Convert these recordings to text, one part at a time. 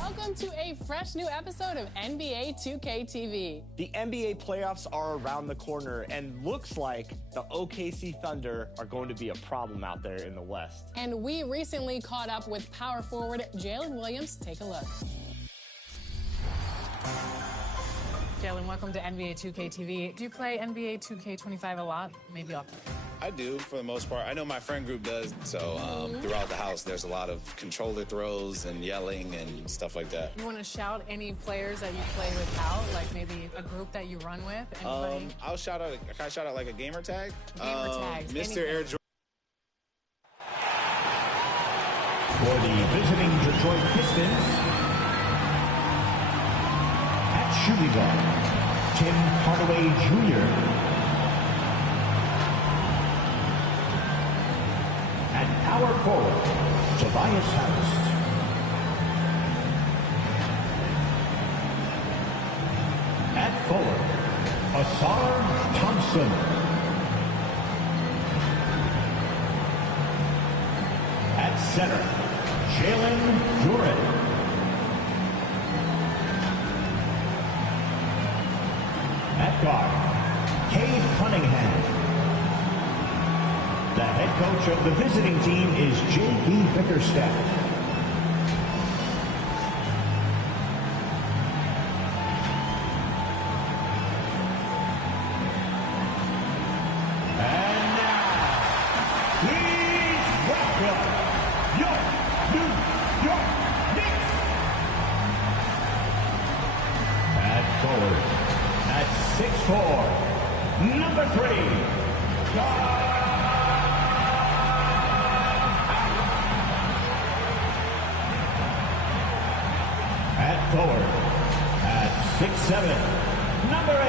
Welcome to a fresh new episode of NBA 2K TV. The NBA playoffs are around the corner, and looks like the OKC Thunder are going to be a problem out there in the West. And we recently caught up with power forward Jalen Williams. Take a look. Jalen, welcome to NBA 2K TV. Do you play NBA 2K25 a lot? Maybe often? I do, for the most part. I know my friend group does, so throughout the house, there's a lot of controller throws and yelling and stuff like that. You want to shout any players that you play with out, like maybe a group that you run with? Anybody? I'll shout out, can I shout out like a gamer tag? Gamer tags. Mr. Air Jordan. For the visiting Detroit Pistons, at shooting guard, Tim Hardaway Jr. At power forward, Tobias Harris. At forward, Asar Thompson. At center, Jalen Duren. At guard, Cade Cunningham. The head coach of the visiting team is J.B. Bickerstaff. And now, please welcome your New York Knicks. At forward, at 6'4", number 3, at forward, at 6'7", number 8,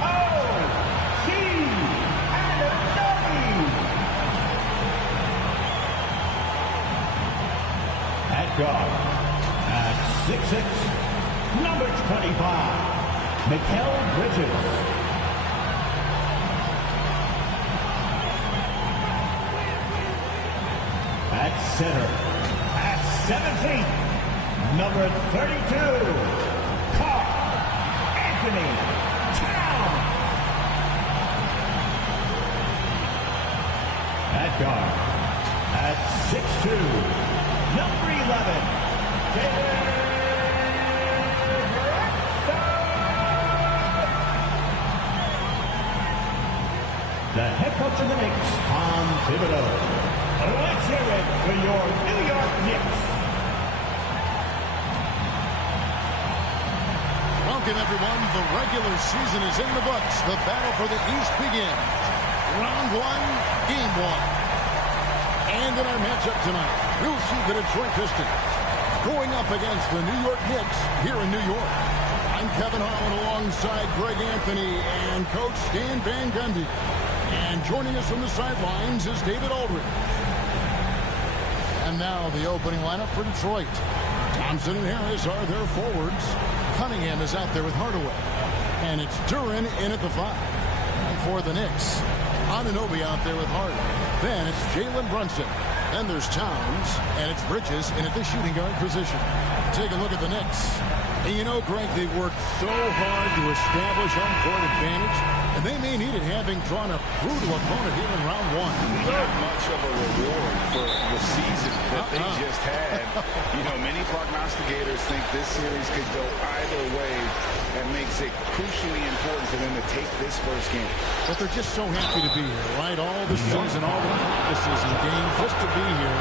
O.G. Anunoby. At guard, at 6'6", number 25, Mikal Bridges. At center, at 7 feet, number 32, Karl Anthony Towns. At guard, at 6'2", number 11, Derek Rexon. The head coach of the Knicks, Tom Thibodeau. Let's hear it for your New York Knicks. Welcome, everyone. The regular season is in the books. The battle for the East begins. Round 1, Game 1. And in our matchup tonight, we'll see the Detroit Pistons going up against the New York Knicks here in New York. I'm Kevin Holland alongside Greg Anthony and Coach Stan Van Gundy. And joining us from the sidelines is David Aldridge. And now the opening lineup for Detroit. Thompson and Harris are their forwards. Cunningham is out there with Hardaway. And it's Duren in at the 5. And for the Knicks, Anunoby out there with Hart. Then it's Jalen Brunson. Then there's Towns. And it's Bridges in at the shooting guard position. Take a look at the Knicks. And you know, Greg, they've worked so hard to establish home court advantage. And they may need it, having drawn a brutal opponent here in round 1. Not much of a reward for the season that they just had. You know, many prognosticators think this series could go either way. That makes it crucially important for them to take this first game. But they're just so happy to be here, right? All the season, all the practices and games, just to be here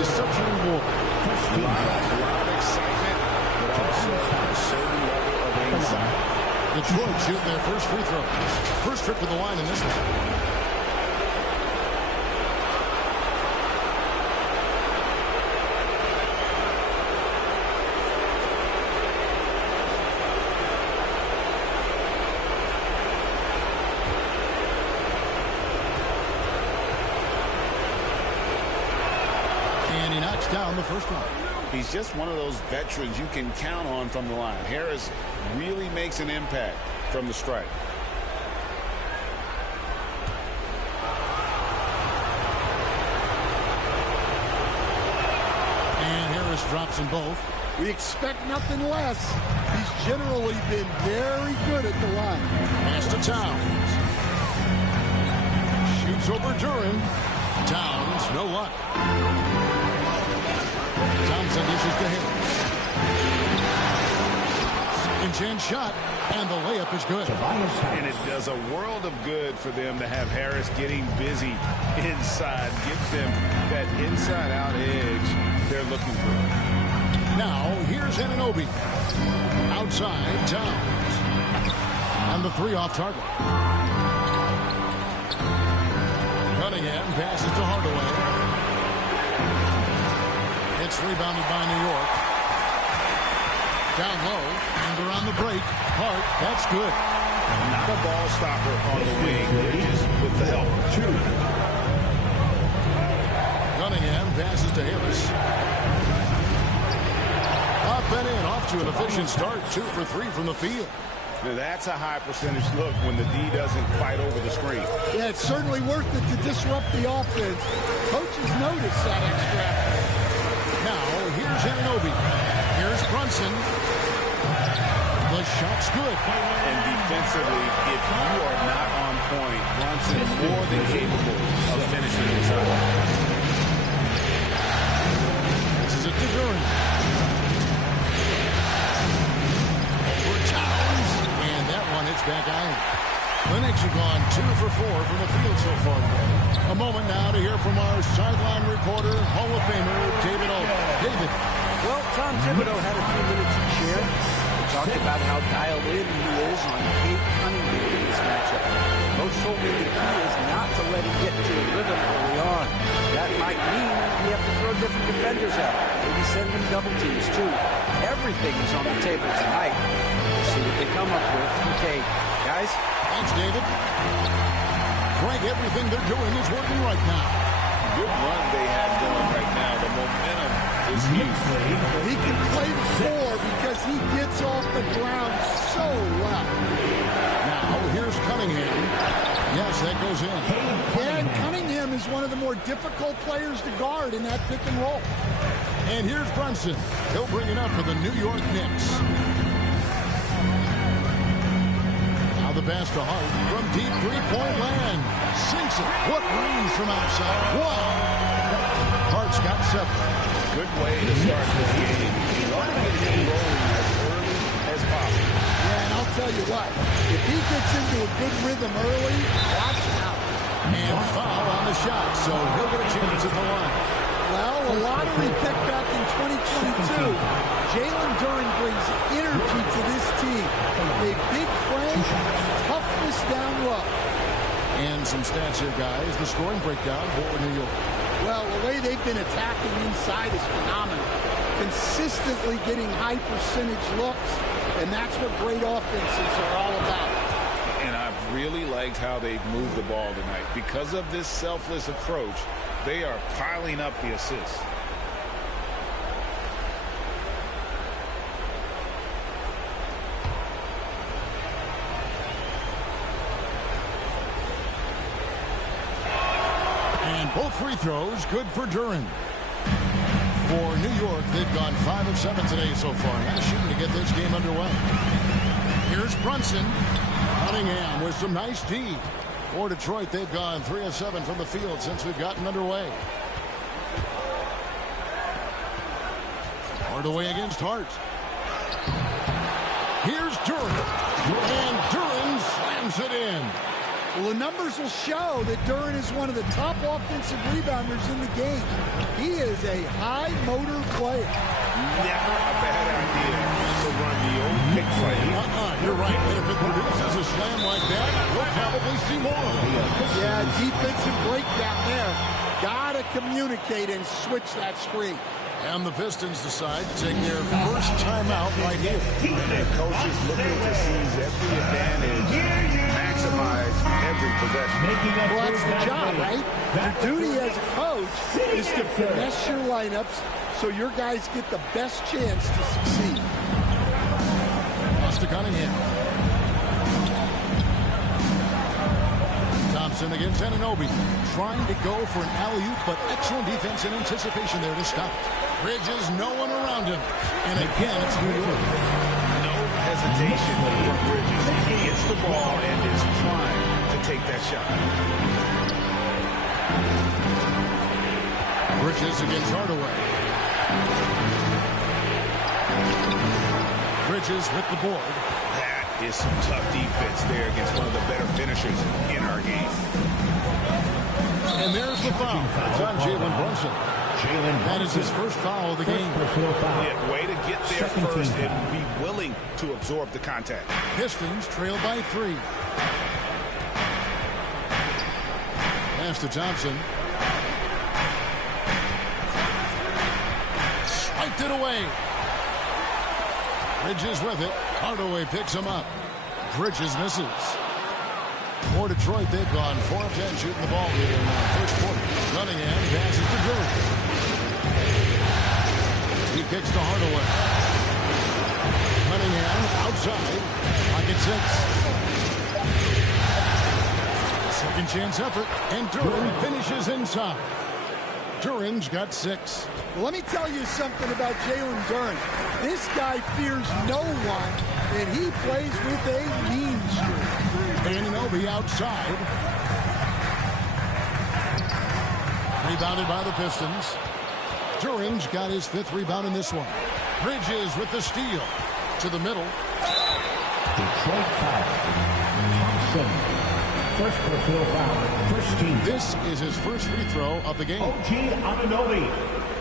is such a reward. A lot of excitement, but also a certain level of anxiety. Detroit shooting their first free throw. First trip to the line in this one. And he knocks down the first one. He's just one of those veterans you can count on from the line. Harris really makes an impact from the strike. And Harris drops them both. We expect nothing less. He's generally been very good at the line. Pass to Towns. Shoots over Duran. Towns, no luck. Thompson dishes to Harris. Second chance shot, and the layup is good. And it does a world of good for them to have Harris getting busy inside. Gives them that inside-out edge they're looking for. Now, here's Anunoby. Outside, Towns. And the three off target. Cunningham passes to Hardaway. It's rebounded by New York. Down low, and around the break. Hart, that's good. Not a ball stopper on the wing, just with the help. Two. Cunningham passes to Harris. Up and in, off to an efficient start. 2 for 3 from the field. Now that's a high percentage look when the D doesn't fight over the screen. Yeah, it's certainly worth it to disrupt the offense. Coaches notice that extra effort. Now, here's Anunoby. Here's Brunson. The shot's good. And defensively, if you are not on point, Brunson more than capable of finishing inside. This is a to Duran. Over Towns. And that one hits back iron. The Knicks have gone 2 for 4 from the field so far today. A moment now to hear from our sideline reporter, Hall of Famer, David O. David. Well, Tom Thibodeau had a few minutes to share. He talked about how dialed in he is on Cade Cunningham in this matchup. Coach told me the key is not to let him get into a rhythm early on. That might mean you have to throw different defenders out. Maybe send them double teams, too. Everything is on the table tonight. Let's see what they come up with. Okay, guys. Thanks, David. Greg, everything they're doing is working right now. Good run they have going right now. The momentum is huge. He can play the 4 because he gets off the ground so well. Now, here's Cunningham. Yes, that goes in. And Cunningham is one of the more difficult players to guard in that pick and roll. And here's Brunson. He'll bring it up for the New York Knicks. Now the pass to Hart from deep three-point land. Sinks it. What range from outside. Wow. Hart's got 7. Good way to start this game. You want to get him rolling as early as possible. Yeah, and I'll tell you what. If he gets into a good rhythm early, watch out. And foul on the shot, so he'll get a chance at the line. Well, a lottery pick back in 2022. Jalen Duran brings energy to this team. A big frame, toughness down low. And some stats here, guys. The scoring breakdown for New York. Well, the way they've been attacking inside is phenomenal. Consistently getting high percentage looks, and that's what great offenses are all about. And I've really liked how they've moved the ball tonight. Because of this selfless approach, they are piling up the assists. And both free throws good for Duran. For New York, they've gone 5 of 7 today so far. Nice shooting to get this game underway. Here's Brunson. Cunningham with some nice D. For Detroit, they've gone 3 of 7 from the field since we've gotten underway. Hardaway against Hart. Here's Duran. And Duran slams it in. Well, the numbers will show that Duran is one of the top offensive rebounders in the game. He is a high motor player. Never a bad idea to run the old pick play. You're right. And if it produces a slam like that, we'll probably see more of it. Yeah, defensive breakdown there. Gotta communicate and switch that screen. And the Pistons decide to take their first timeout right here. And their coach is looking to seize every advantage, maximize every possession. Well, that's the job, right? Your duty as a coach is to finesse your lineups so your guys get the best chance to succeed. Pass to Cunningham. Thompson against Anunoby. Trying to go for an alley-oop, but excellent defense and anticipation there to stop it. Bridges, no one around him. And again, it's New York. No hesitation from Bridges. He gets the ball and is trying to take that shot. Bridges against Hardaway. Bridges with the board. That is some tough defense there against one of the better finishers in our game. And there's the foul. It's on Jalen Brunson. That is his first foul of the game. Yeah, way to get there first and be willing to absorb the contact. Pistons trail by 3. Pass to Thompson. Swiped it away. Bridges with it. Hardaway picks him up. Bridges misses. For Detroit, they've gone 4 of 10 shooting the ball here in the first quarter. Cunningham passes to Drury. He kicks to Hardaway. Cunningham outside. Pocket 6. Second chance effort. And Duran finishes inside. Duran's got 6. Well, let me tell you something about Jalen Duran. This guy fears no one, and he plays with a mean streak. Anunoby outside. Rebounded by the Pistons. Duran's got his 5th rebound in this one. Bridges with the steal. To the middle. Detroit foul. Thompson. First personal foul. First team. This is his first free throw of the game. OG Anunoby.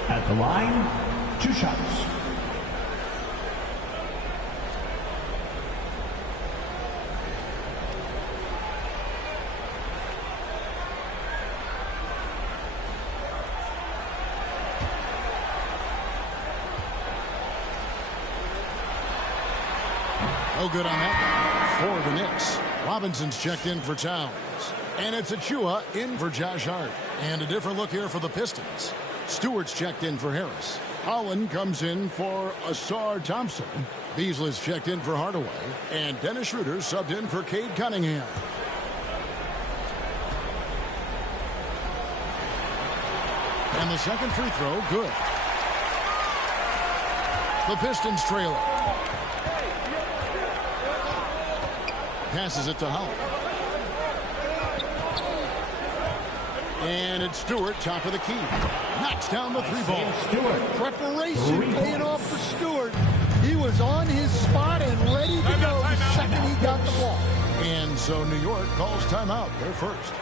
At the line, 2 shots. No good on that for the Knicks. Robinson's checked in for Towns. And it's Achua in for Josh Hart. And a different look here for the Pistons. Stewart's checked in for Harris. Holland comes in for Asar Thompson. Beasley's checked in for Hardaway. And Dennis Schroeder subbed in for Cade Cunningham. And the second free throw, good. The Pistons trail it. Passes it to Holland. And it's Stewart, top of the key. Knocks down the 3-ball. Stewart. Preparation paying off for Stewart. He was on his spot and ready to go the second he got the ball. And so New York calls timeout. They're first.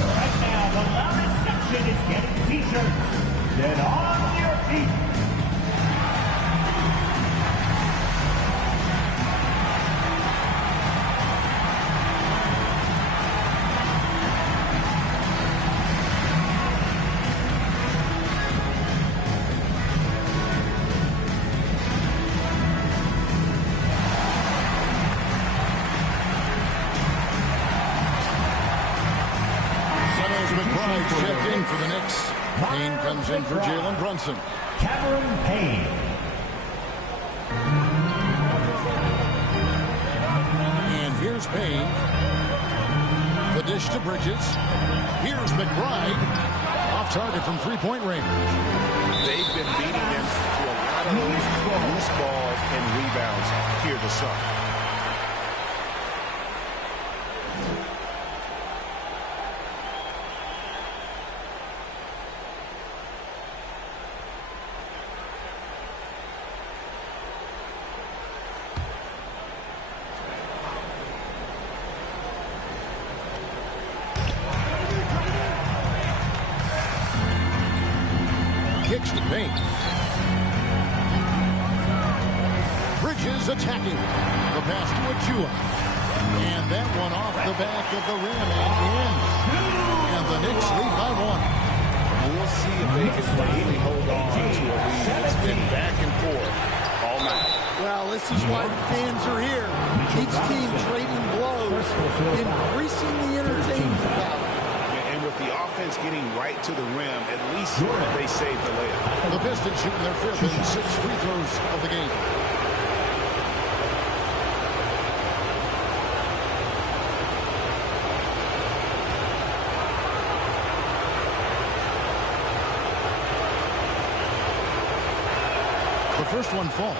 Right now, the loudest section is getting t-shirts. Get on your feet. Checked in for the Knicks. Payne comes in for Jalen Brunson. Cameron Payne. And here's Payne. The dish to Bridges. Here's McBride. Off target from 3-point range. They've been beating them to a lot of loose balls and rebounds here to start. Kicks the paint. Bridges attacking. The pass to Achua. And that one off the back of the rim and in. And the Knicks lead by 1. We'll see if they can finally hold on to a lead. It's been back and forth all night. Well, this is why the fans are here. Each team trading blows, increasing the entertainment value. And with the offense getting right to the rim, at least they saved the layup. The Pistons shooting their 5th and 6th free throws of the game. first one falls.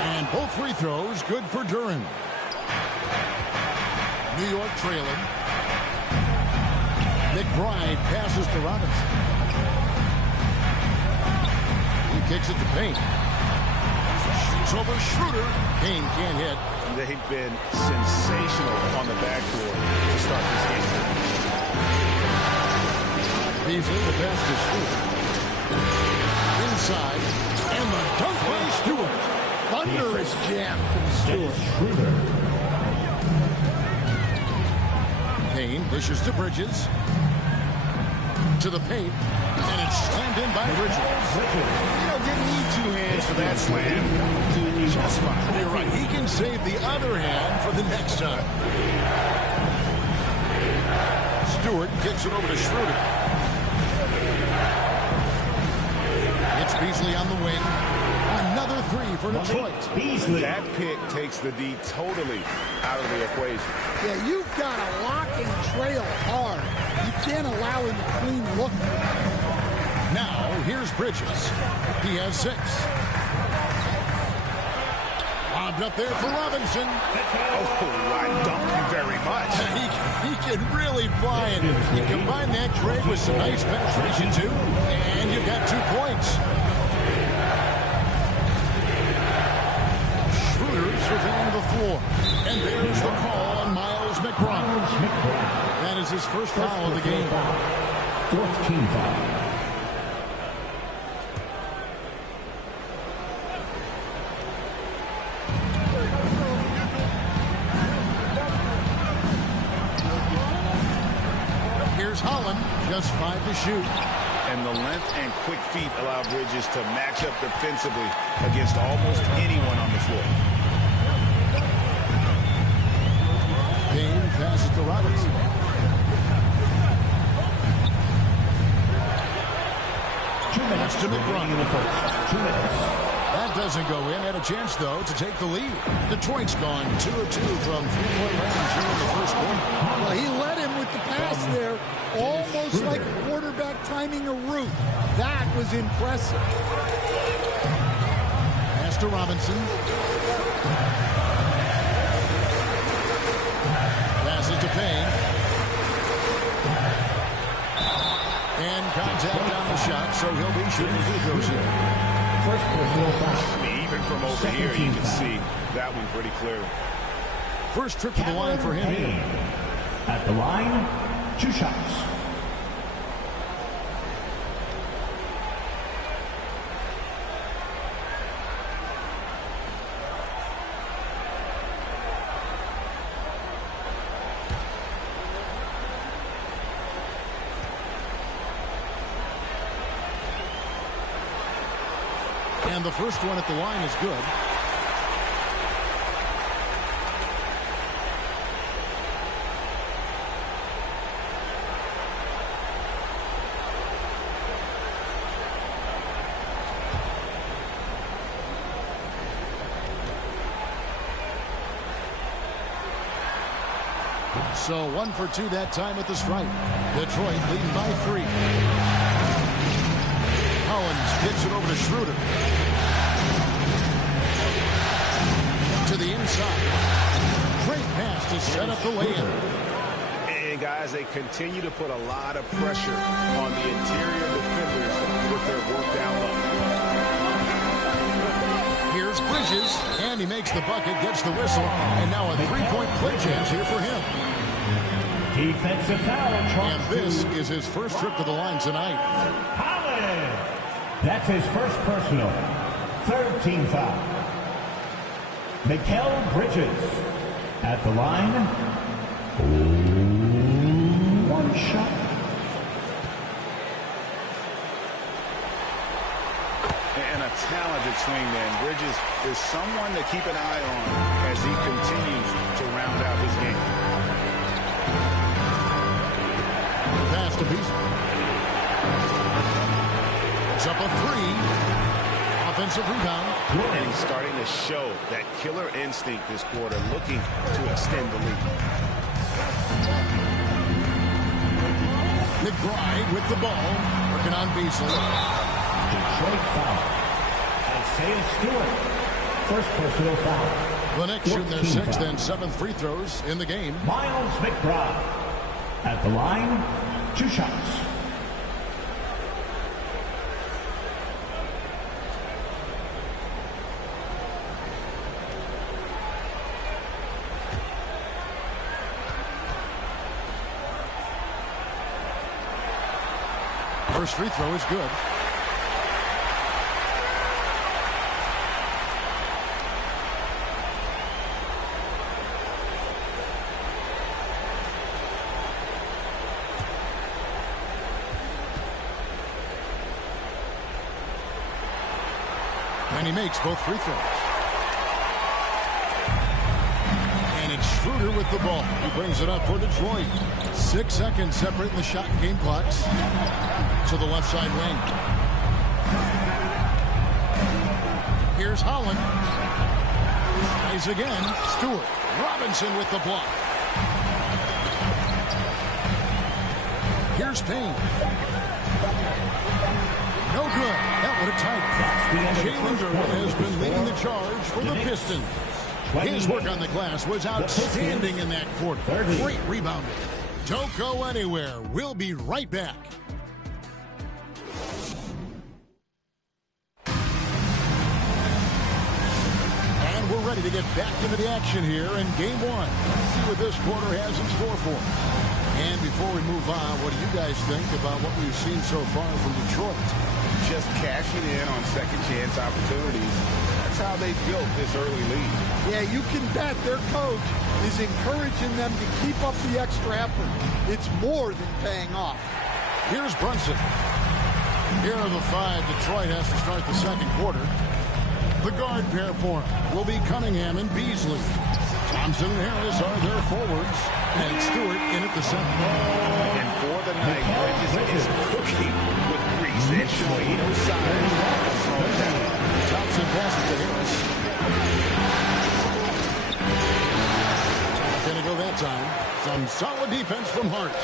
And both free throws good for Duren. New York trailing. McBride passes to Robinson. He kicks it to Payne. Shoots over Schroeder. Payne can't hit. They've been sensational on the backcourt to start this game. Beasley, the pass to Stewart. Inside. And the dunk by Stewart. Thunderous jam from Stewart. Payne dishes to Bridges. To the paint. And it's slammed in by Bridges. Didn't need two hands for that slam. Just fine. You're right. He can save the other hand for the next time. Stewart kicks it over to Schroeder. It's Beasley on the wing. Another three for Detroit. Beasley. That pick takes the D totally out of the equation. Yeah, you've got to lock and trail hard. You can't allow him to clean look. Now, here's Bridges. He has 6. Lobbed up there for Robinson. Oh, I don't you very much. He can really fly, and you combine that trade with some nice penetration, too, and you've got 2 points. Schroeder surveying the floor, and there's the call on Miles McBride. That is his first foul of the game. 4th team foul. Holland, just 5 to shoot. And the length and quick feet allow Bridges to match up defensively against almost anyone on the floor. Payne passes to Robinson. That's to McBride. 2 minutes. That doesn't go in. Had a chance, though, to take the lead. Detroit's gone 2 of 2 from 3-point range here in the first quarter. Well, he led him with the pass there, almost like a quarterback timing a route. That was impressive. Pass to Robinson. Passes to Payne. And contact on the shot, so he'll be shooting free throws here. First personal foul. Even from over here, you can see that one pretty clearly. First trip to the line for him here. At the line, 2 shots. And the first one at the line is good. So 1 for 2 that time at the stripe. Detroit leading by 3. Collins gets it over to Schroeder. To the inside. Great pass to set up the lay-in. And guys, they continue to put a lot of pressure on the interior defenders with their work down low. Here's Bridges, and he makes the bucket, gets the whistle, and now a 3-point play chance here for him. Defensive foul. And this is his first trip to the line tonight. Holland. That's his first personal. 3rd team foul. Mikal Bridges at the line. 1 shot. And a talented swingman. Bridges is someone to keep an eye on as he continues to round out his game. Pass to Beasley. puts up a three. Offensive rebound. And he's starting to show that killer instinct this quarter, looking to extend the lead. McBride with the ball. Working on Beasley. Detroit foul. Isaiah Stewart. First personal foul. The Knicks shooting their 6th and 7th free throws in the game. Miles McBride. At the line, 2 shots. First free throw is good. And he makes both free throws. And it's Schroeder with the ball. He brings it up for Detroit. 6 seconds separating the shot and game clocks. To the left side wing. Here's Holland. Tries again. Stewart. Robinson with the block. Here's Payne. No good. That would have tied it. Jalen Duren has been leading the charge for the Pistons. His work on the glass was outstanding in that quarter. Great rebounding. Don't go anywhere. We'll be right back. We're ready to get back into the action here in Game 1. Let's see what this quarter has in store for us. And before we move on, what do you guys think about what we've seen so far from Detroit? Just cashing in on second chance opportunities. That's how they built this early lead. Yeah, you can bet their coach is encouraging them to keep up the extra effort. It's more than paying off. Here's Brunson. Here are the 5 Detroit has to start the second quarter. The guard pair for him will be Cunningham and Beasley. Thompson and Harris are their forwards. And Stewart in at the center. And for the night, Bridges is cooking with grease and showing no signs of slowing down. Thompson passes to Harris. Not going to go that time. Some solid defense from Hart.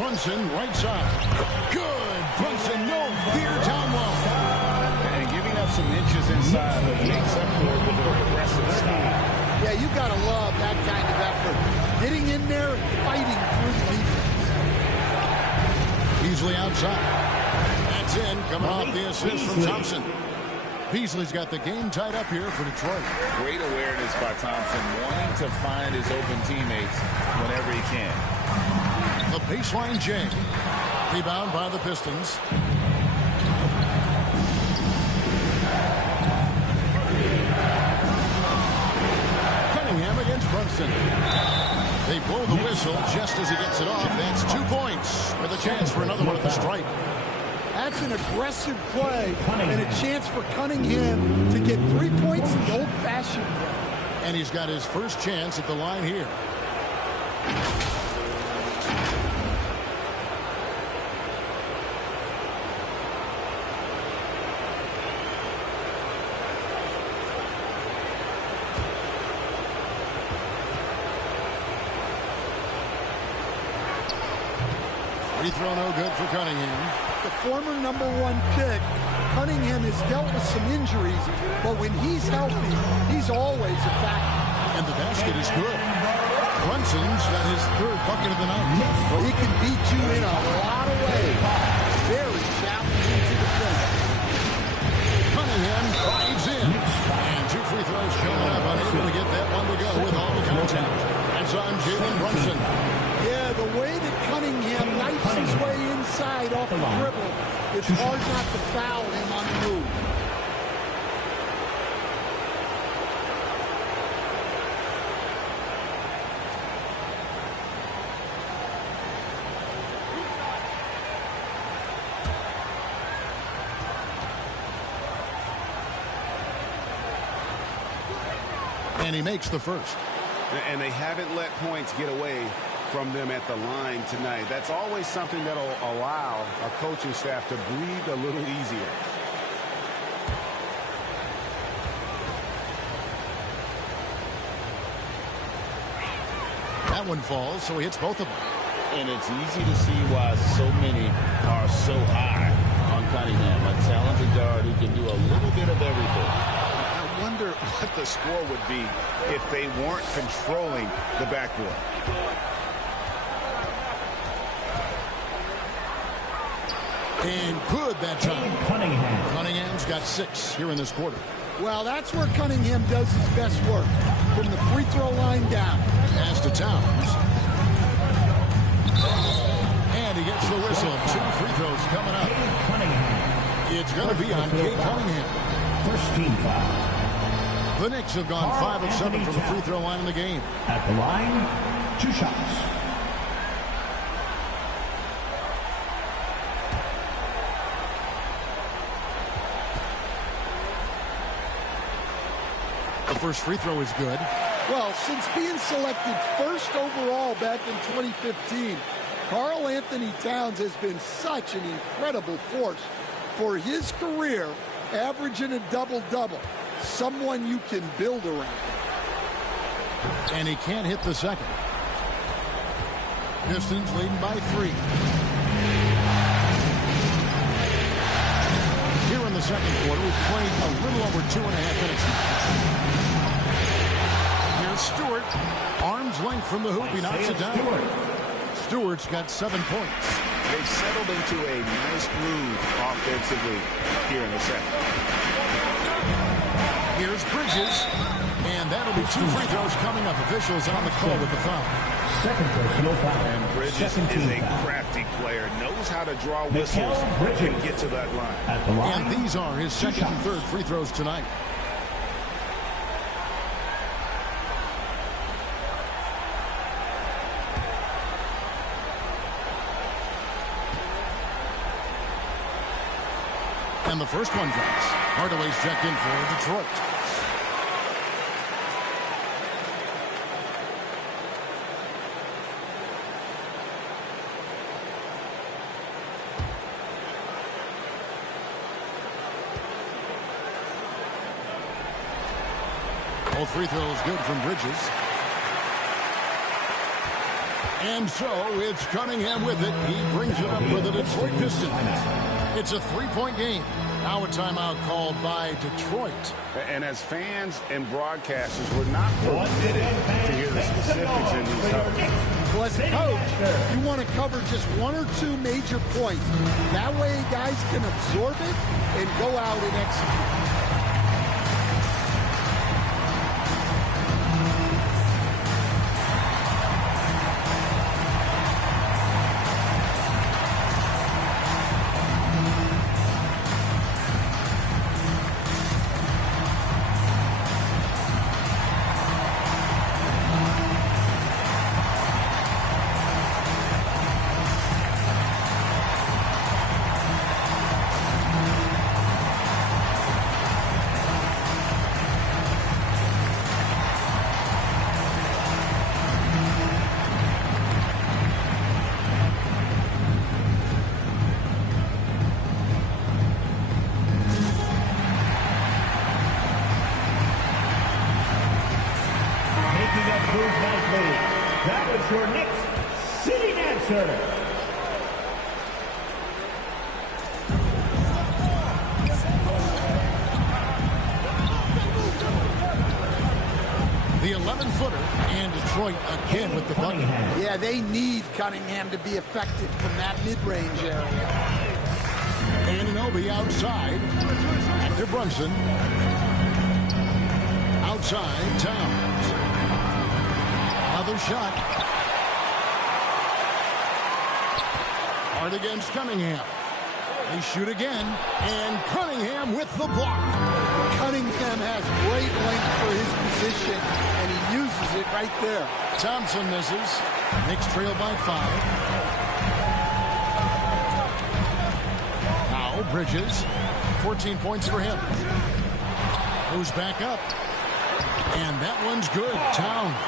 Brunson right side. Good. Brunson, no fear down low. And giving up some inches inside, but makes up for it with an aggressive style. Yeah, you got to love that kind of effort. Getting in there and fighting through the defense. Beasley outside. That's in, coming off the assist from Thompson. Beasley's got the game tied up here for Detroit. Great awareness by Thompson, wanting to find his open teammates whenever he can. The baseline J. Rebound by the Pistons. Cunningham against Brunson. They blow the whistle just as he gets it off. That's 2 points with a chance for another one at the stripe. That's an aggressive play and a chance for Cunningham to get 3 points the old-fashioned way. And he's got his first chance at the line here. Free throw no good for Cunningham. The former #1 pick, Cunningham has dealt with some injuries, but when he's healthy, he's always a factor. And the basket is good. Brunson's got his 3rd bucket of the night. Well, he can beat you in a lot of ways. Very challenging to defend. Cunningham drives in. And 2 free throws coming up. Unable to get that one to go with all the contact. That's on Jalen Brunson. Yeah, the way that Cunningham knifes his way inside off the dribble, it's hard not to foul him on the move. And he makes the first. And they haven't let points get away from them at the line tonight. That's always something that will allow a coaching staff to breathe a little easier. That one falls, so he hits both of them. And it's easy to see why so many are so high on Cunningham, a talented guard who can do a little bit of everything. I wonder what the score would be if they weren't controlling the backboard. And good that time. Cunningham. Cunningham's got 6 here in this quarter. Well, that's where Cunningham does his best work, from the free throw line down. Pass to Towns. And he gets the whistle. 2 free throws coming up. It's going to be on Cade Cunningham. First team foul. The Knicks have gone 5 of 7 from the free throw line in the game. At the line, 2 shots. The first free throw is good. Well, since being selected first overall back in 2015, Karl Anthony Towns has been such an incredible force for his career, averaging a double-double. Someone you can build around. And he can't hit the second. Pistons leading by 3. Here in the second quarter, we've played a little over 2.5 minutes now. Here's Stewart. Arm's length from the hoop. He knocks it down. Stewart's got 7 points. They've settled into a nice groove offensively here in the second. Here's Bridges. And that'll be 2 free throws coming up. Officials on the call with the foul. Second personal foul. And Bridges is a crafty player, knows how to draw whistles and get to that line. At the line. And these are his second and third free throws tonight. And the first one drops. Hardaway's checked in for Detroit. Both free throws good from Bridges. And so it's Cunningham with it. He brings it up for the Detroit Pistons. It's a 3-point game. Now a timeout called by Detroit. And as fans and broadcasters, we're not permitted to hear the specifics in these covers. Well, as a coach, you want to cover just 1 or 2 major points. That way guys can absorb it and go out and execute. That was your Knicks sitting answer. The 11-footer and Detroit again with the bucket. Yeah, they need Cunningham to be effective from that mid-range area. Anunoby outside. Back to Brunson. Outside, Towns. Another shot. Hard against Cunningham. They shoot again. And Cunningham with the block. Cunningham has great length for his position, and he uses it right there. Thompson misses. Knicks trail by 5. Now Bridges. 14 points for him. Goes back up. And that one's good. Towns.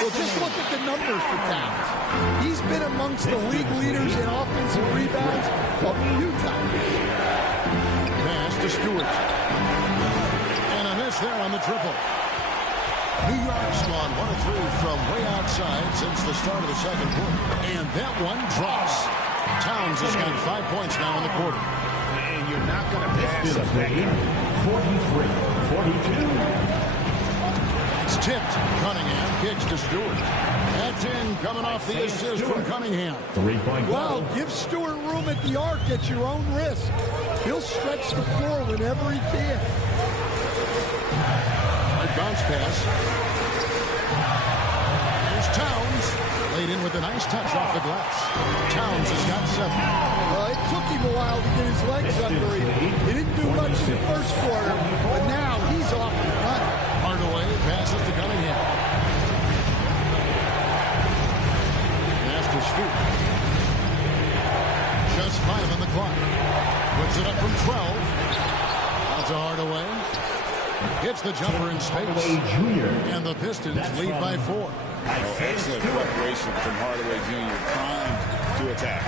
Well, just look at the numbers for Towns. He's been amongst the league leaders in offensive rebounds a few times. Pass to Stewart. And a miss there on the triple. New York's gone 1 of 3 from way outside since the start of the second quarter. And that one drops. Towns has got 5 points now in the quarter. And you're not going to pass up that. 43-42. It's tipped. Cunningham kicks to Stewart. That's in, coming off the assist from Cunningham. 3-point Well, give Stewart room at the arc at your own risk. He'll stretch the floor whenever he can. Bounce pass. Here's Towns. Laid in with a nice touch off the glass. Towns has got 7. Well, it took him a while to get his legs under him. He didn't do much in the first quarter, but now he's off and running. Hardaway passes to Cunningham. Pass to Stewart. Just 5 on the clock. Puts it up from 12. Out to Hardaway. Hits the jumper in space. And the Pistons lead by 4. Oh, excellent preparation from Hardaway Jr. Primed to attack.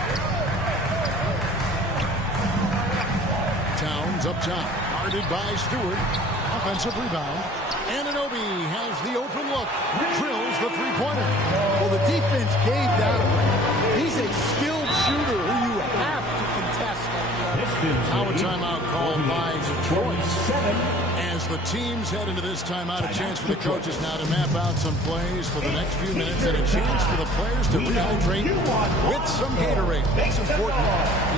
Towns up top. Guarded by Stewart. Offensive rebound. Anunoby has the open look. Drills the three-pointer. Well, the defense gave that away. He's a skilled shooter who you have to contest. Now a timeout called by Detroit. As the teams head into this timeout, a chance for the coaches now to map out some plays for the next few minutes and a chance for the players to rehydrate with some Gatorade. That's important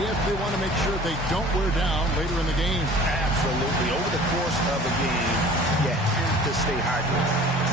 if they want to make sure they don't wear down later in the game. Absolutely. Over the course of a game, you have to stay hydrated.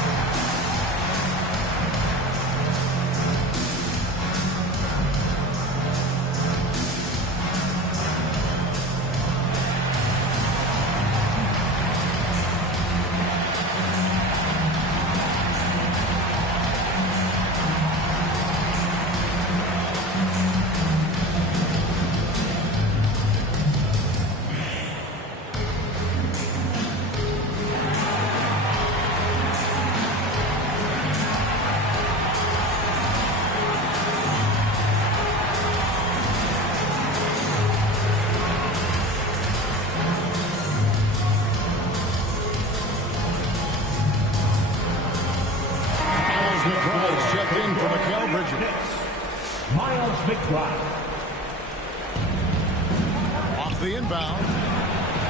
Off the inbound.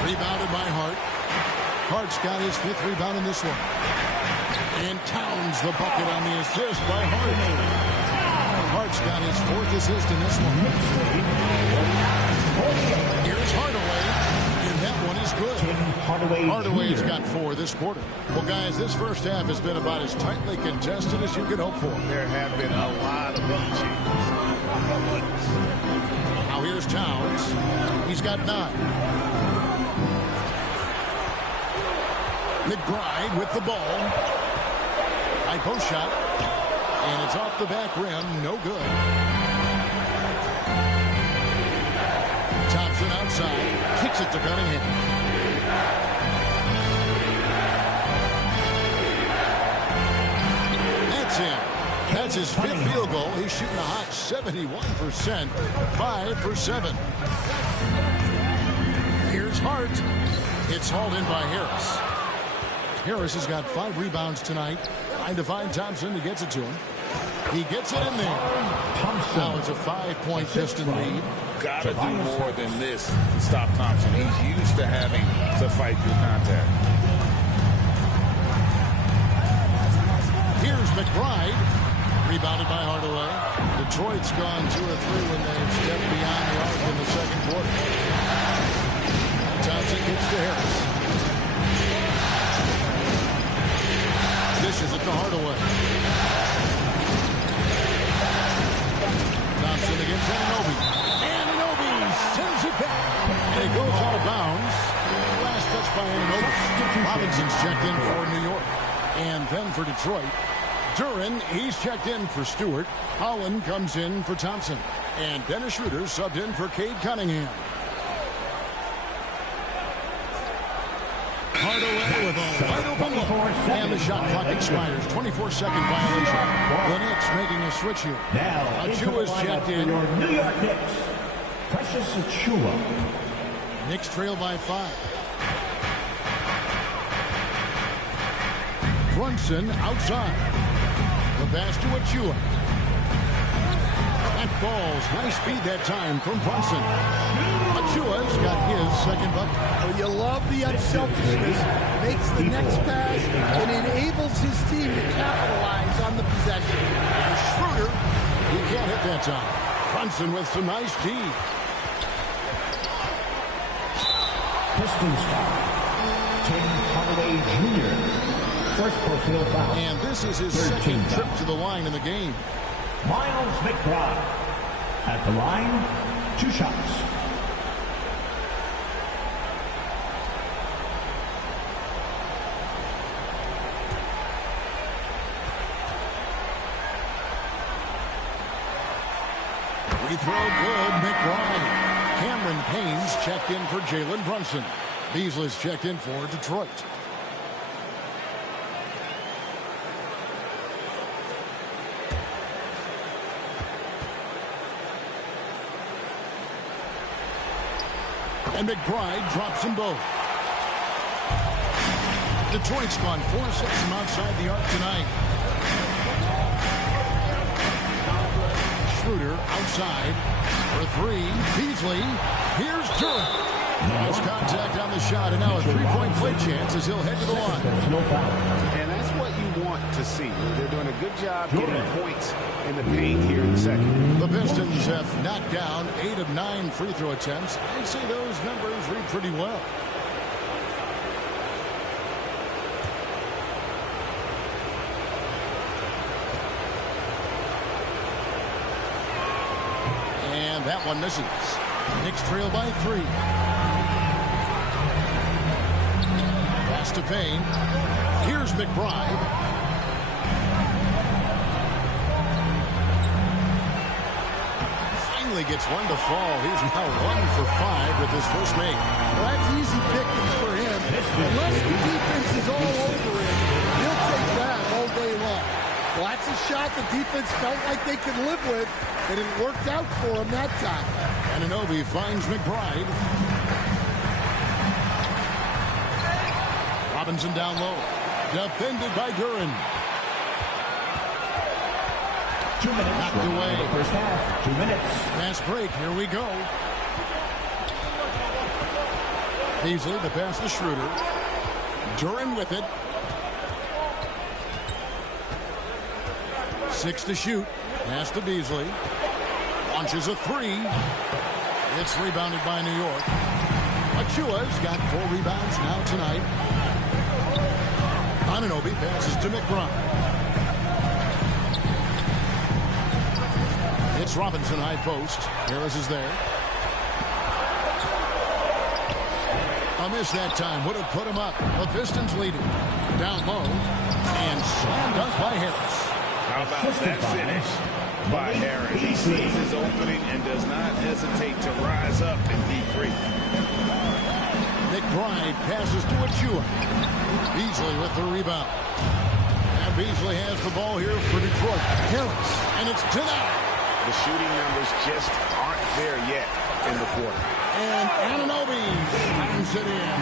Rebounded by Hart. Hart's got his 5th rebound in this one. And Towns the bucket on the assist by Hart. Hart's got his 4th assist in this one. Here's Hardaway. And that one is good. Hardaway's got 4 this quarter. Well, guys, this first half has been about as tightly contested as you could hope for. There have been a lot of lead changes. Now here's Towns. He's got 9. McBride with the ball. High post shot. And it's off the back rim. No good. Thompson outside. Kicks it to Cunningham. That's him. That's his 5th field goal. He's shooting a hot 71%. 5 for 7. Here's Hart. It's hauled in by Harris. Harris has got 5 rebounds tonight. Trying to find Thompson. He gets it to him. He gets it in there. Now it's a 5-point Piston lead. Got to do more than this to stop Thompson. He's used to having to fight through contact. Here's McBride. Rebounded by Hardaway. Detroit's gone 2 or 3 when they've stepped beyond the arc in the second quarter. Thompson gets to Harris. Dishes it to Hardaway. Thompson against Anunoby. Anunoby sends it back. And it goes out of bounds. Last touch by Anunoby. Robinson's checked in for New York. And then for Detroit, Duran, he's checked in for Stewart. Holland comes in for Thompson. And Dennis Schroeder subbed in for Cade Cunningham. Hardaway with a wide open look. And the shot clock expires. 24-second violation. The Knicks making a switch here. Now, Achua's checked in. Your New York Knicks, Precious Achua. Knicks trail by 5. Brunson outside. The pass to Achua. That falls. Nice speed that time from Brunson. Achua's got his second bucket. Oh, you love the unselfishness. Makes the next pass and enables his team to capitalize on the possession. And Schroeder, he can't hit that time. Brunson with some nice D. Pistons foul. Tim Hardaway Jr. First personal foul. And this is his second trip to the line in the game. Miles McBride. At the line, 2 shots. Free throw good, McBride. Cameron Payne's checked in for Jalen Brunson. Beasley's checked in for Detroit. And McBride drops them both. Detroit's gone 4-6 from outside the arc tonight. Schroeder outside for 3. Beasley. Here's Durant. Nice contact on the shot, and now a 3-point play chance as he'll head to the line. And that's what you want to see. They're doing a good job getting points in the paint here in the second. The Pistons have knocked down 8 of 9 free throw attempts. I'd say those numbers read pretty well. And that one misses. Knicks trail by 3. Pass to Payne. Here's McBride. Finally gets one to fall. He's now 1 for 5 with his first make. Well, that's easy pickings for him. Unless the defense is all over him, he'll take that all day long. Well, that's a shot the defense felt like they could live with, and it worked out for him that time. Anunoby finds McBride. Robinson down low. Defended by Duran. 2 minutes. Knocked away. First half. 2 minutes. Fast break. Here we go. Beasley, the pass to Schroeder. Duran with it. 6 to shoot. Pass to Beasley. Launches a 3. It's rebounded by New York. Achua's got 4 rebounds now tonight. Anunoby passes to McBride. It's Robinson high post. Harris is there. A miss that time would have put him up. The Pistons leading. Down low. And slam dunk by Harris. How about that finish by Harris? He sees his opening and does not hesitate to rise up and be free. McBride passes to Achua. Beasley with the rebound. And Beasley has the ball here for Detroit. Harris. And it's denied. The shooting numbers just aren't there yet in the quarter. And Anunoby slams it in.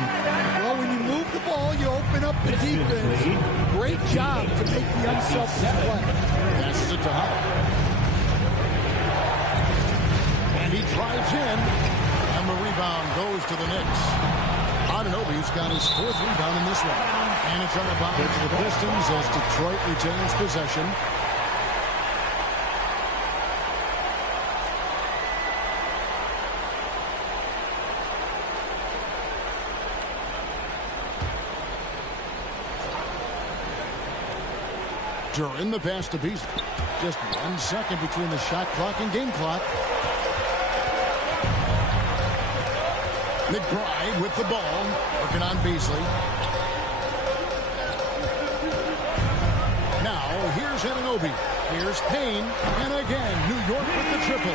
Well, when you move the ball, you open up the defense. Great job to make the unselfish play. Passes it to Howard. And he drives in. And the rebound goes to the Knicks. Anunoby's got his 4th rebound in this one. And it's out of bounds to the Pistons as Detroit retains possession. Duran the pass to Beasley. Just 1 second between the shot clock and game clock. McBride with the ball, working on Beasley. Now, here's Anunoby. Here's Payne, and again, New York with the triple.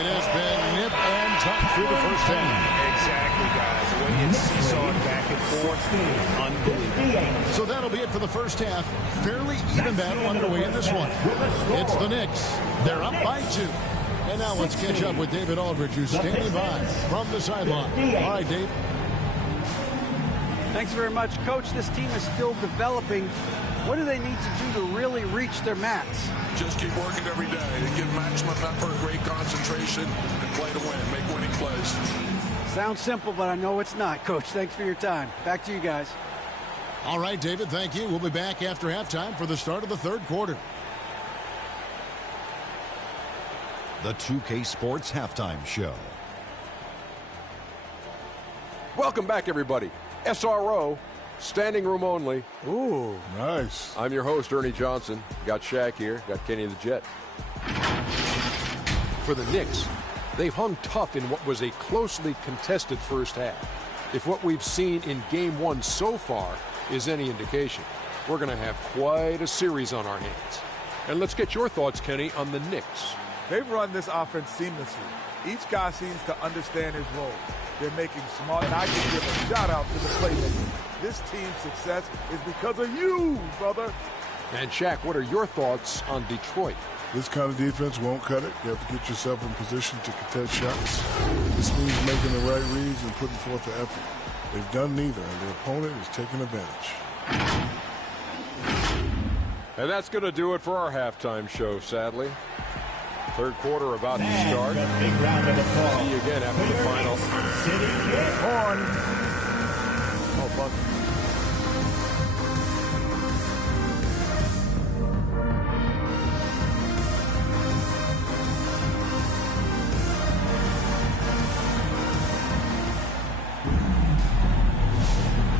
It has been nip and tuck through the first half. Exactly, guys. The way it's seesawed back and forth, unbelievable. So that'll be it for the first half. Fairly even battle underway in this one. It's the Knicks. They're up by 2. And now let's catch up with David Aldridge, who's standing by from the sideline. All right, Dave. Thanks very much, Coach. This team is still developing. What do they need to do to really reach their max? Just keep working every day and give maximum effort, great concentration, and play to win. Make winning plays. Sounds simple, but I know it's not, Coach. Thanks for your time. Back to you guys. All right, David, thank you. We'll be back after halftime for the start of the third quarter. The 2K Sports Halftime Show. Welcome back, everybody. SRO, standing room only. Ooh, nice. I'm your host, Ernie Johnson. Got Shaq here. Got Kenny the Jet. For the Knicks, they've hung tough in what was a closely contested first half. If what we've seen in Game 1 so far is any indication, we're going to have quite a series on our hands. And let's get your thoughts, Kenny, on the Knicks. They've run this offense seamlessly. Each guy seems to understand his role. They're making smart, and I can give a shout-out to the playmakers. This team's success is because of you, brother. And, Shaq, what are your thoughts on Detroit? This kind of defense won't cut it. You have to get yourself in position to contest shots. This means making the right reads and putting forth the effort. They've done neither, and their opponent is taking advantage. And that's going to do it for our halftime show, sadly. Third quarter about to start. Big round of applause. See you again after the final. On. Oh, fuck.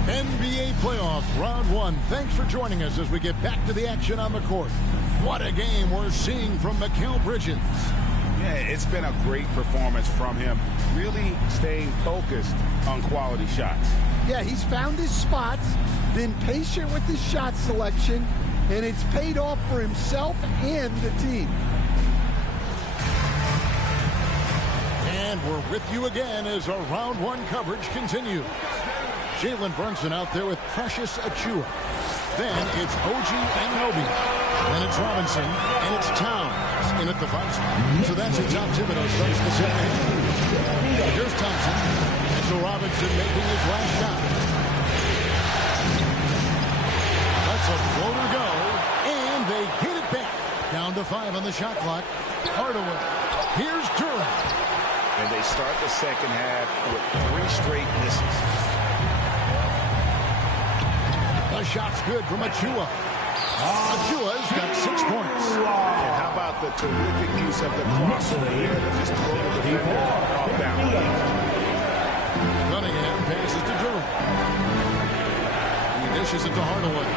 NBA playoff round 1. Thanks for joining us as we get back to the action on the court. What a game we're seeing from Mikal Bridges. Yeah, it's been a great performance from him. Really staying focused on quality shots. Yeah, he's found his spots, been patient with his shot selection, and it's paid off for himself and the team. And we're with you again as our round 1 coverage continues. Jalen Brunson out there with Precious Achiuwa. Then it's OG Anunoby. Then it's Robinson. And it's Towns in at the 5 spot. So that's it. Tom Thibodeau starts the second half. Here's Thompson. And so Robinson making his last shot. That's a floater go. And they get it back. Down to 5 on the shot clock. Hardaway. Here's Durant. And they start the second half with 3 straight misses. The shot's good from Achiuwa. Achiuwa's got 6 points. And how about the terrific use of the crossover here to just throw the defender off balance. Cunningham passes to Durant. He dishes it to Hardaway.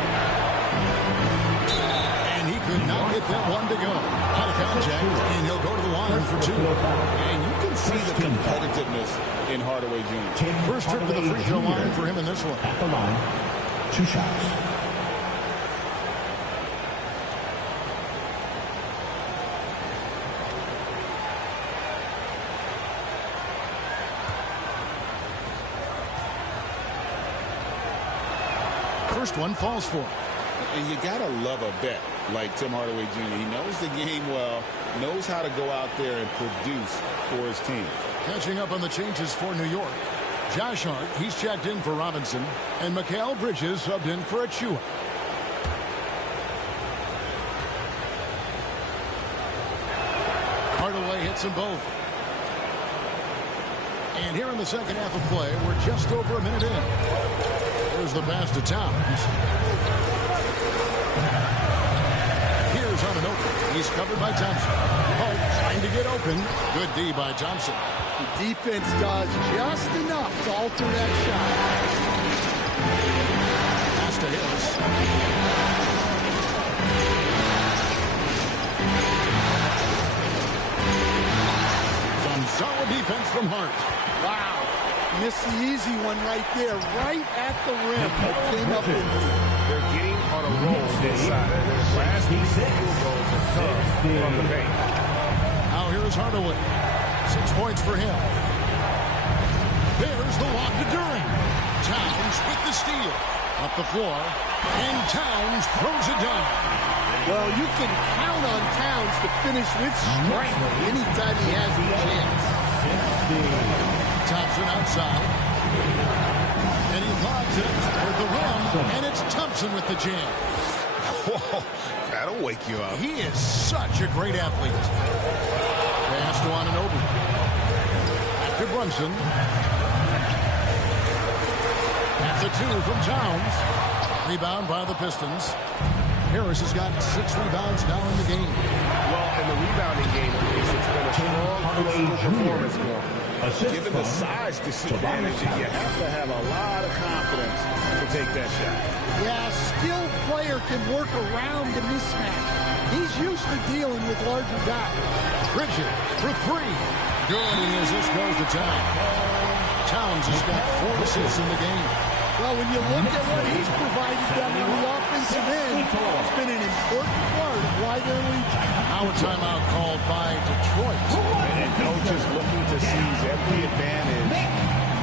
And he could not get that one to go. Out of contact, and he'll go to the line for 2. And you can see the competitiveness in Hardaway Jr. First trip to the free throw line for him in this one. At the line, 2 shots. First one falls for him. And you got to love a vet like Tim Hardaway Jr. He knows the game well, knows how to go out there and produce for his team. Catching up on the changes for New York. Josh Hart, he's checked in for Robinson. And Mikal Bridges subbed in for Achiuwa. Hardaway hits them both. And here in the second half of play, we're just over a minute in. Here's the pass to Towns. Here's Anunoby. He's covered by Thompson. Oh, trying to get open. Good D by Thompson. The defense does just enough to alter that shot. Pass to Hillis. Some solid defense from Hart. Wow. Missed the easy one right there, right at the rim. That came up in They're getting on a roll inside. Their last 3 field goals have come from the paint. Now here's Hardaway. 6 points for him. There's the lob to Duren. Towns with the steal. Up the floor. And Towns throws it down. Well, you can count on Towns to finish with strength anytime he has the chance. Thompson outside. And he lobs it for the rim. And it's Thompson with the jam. Whoa, that'll wake you up. He is such a great athlete. Pass to Anunoby. Back to Brunson. That's a 2 from Towns. Rebound by the Pistons. Harris has got 6 rebounds now in the game. Well, in the rebounding game, it's been a strong physical performance for him. Given the size disadvantage, you have to have a lot of confidence to take that shot. Yeah, a skilled player can work around the mismatch. He's used to dealing with larger guys. Bridget for 3. Good, and as this goes to Towns. Towns has got 4 assists in the game. Well, when you look at what he's provided them on the offensive end, it's been an important part of why they're leading. Now a timeout called by Detroit. And coaches looking to seize every advantage,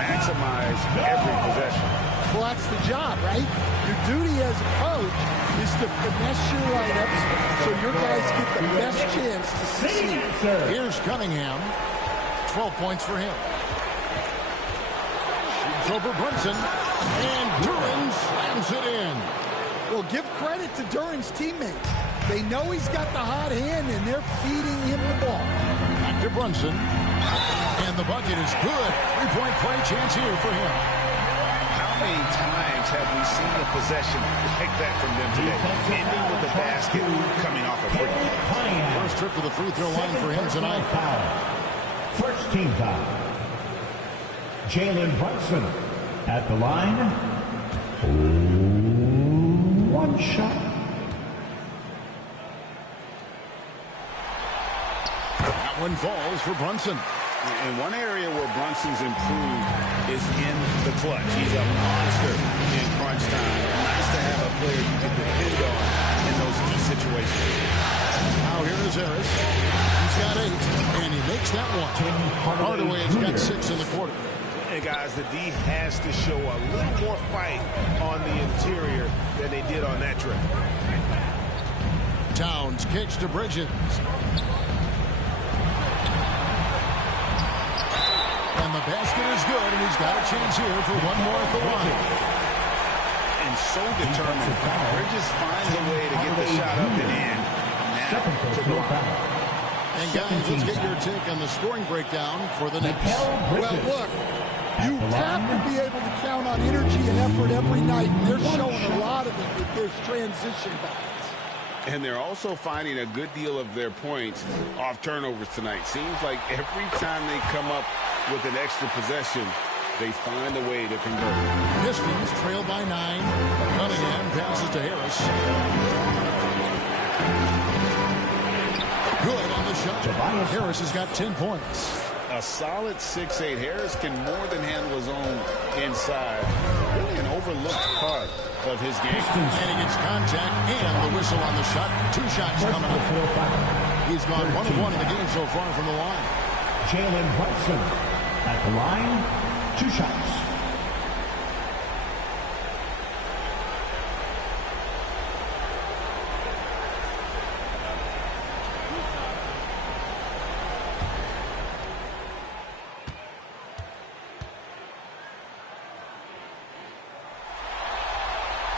maximize every possession. Well, that's the job, right? Your duty as a coach is to finesse your lineups so your guys get the best chance to succeed. Here's Cunningham. 12 points for him. Shoots over Brunson. And Duren slams it in. Well, give credit to Duren's teammates. They know he's got the hot hand, and they're feeding him the ball. Back to Brunson. And the bucket is good. 3-point play chance here for him. How many times have we seen a possession like that from them today? Ending with the basket coming off a quick pass. First trip to the free throw line for him tonight. First team foul. Jalen Brunson at the line. 1 shot. That one falls for Brunson. And one area where Brunson's improved is in the clutch. He's a monster in crunch time. Nice to have a player you can depend on in those key situations. Now here is Harris. He's got 8, and he makes that one. Hardaway has got 6 in the quarter. And guys, the D has to show a little more fight on the interior than they did on that trip. Towns kicks to Bridges. And the basket is good, and he's got a chance here for one more at the line. And so determined. Bridges finds a way to get the shot up and in. Now to the line. And guys, let's get your take on the scoring breakdown for the Knicks. Well, look, you have to be able to count on energy and effort every night, and they're showing a lot of it with their transition buckets. And they're also finding a good deal of their points off turnovers tonight. Seems like every time they come up with an extra possession, they find a way to convert. Pistons trail by 9. Cunningham passes to Harris. Good on the shot. Harris has got 10 points. A solid 6'8". Harris can more than handle his own inside. Really an overlooked part of his game. And he gets contact and the whistle on the shot. 2 shots coming up. He's gone 1 of 1 in the game so far from the line. Jalen Brunson at the line. 2 shots.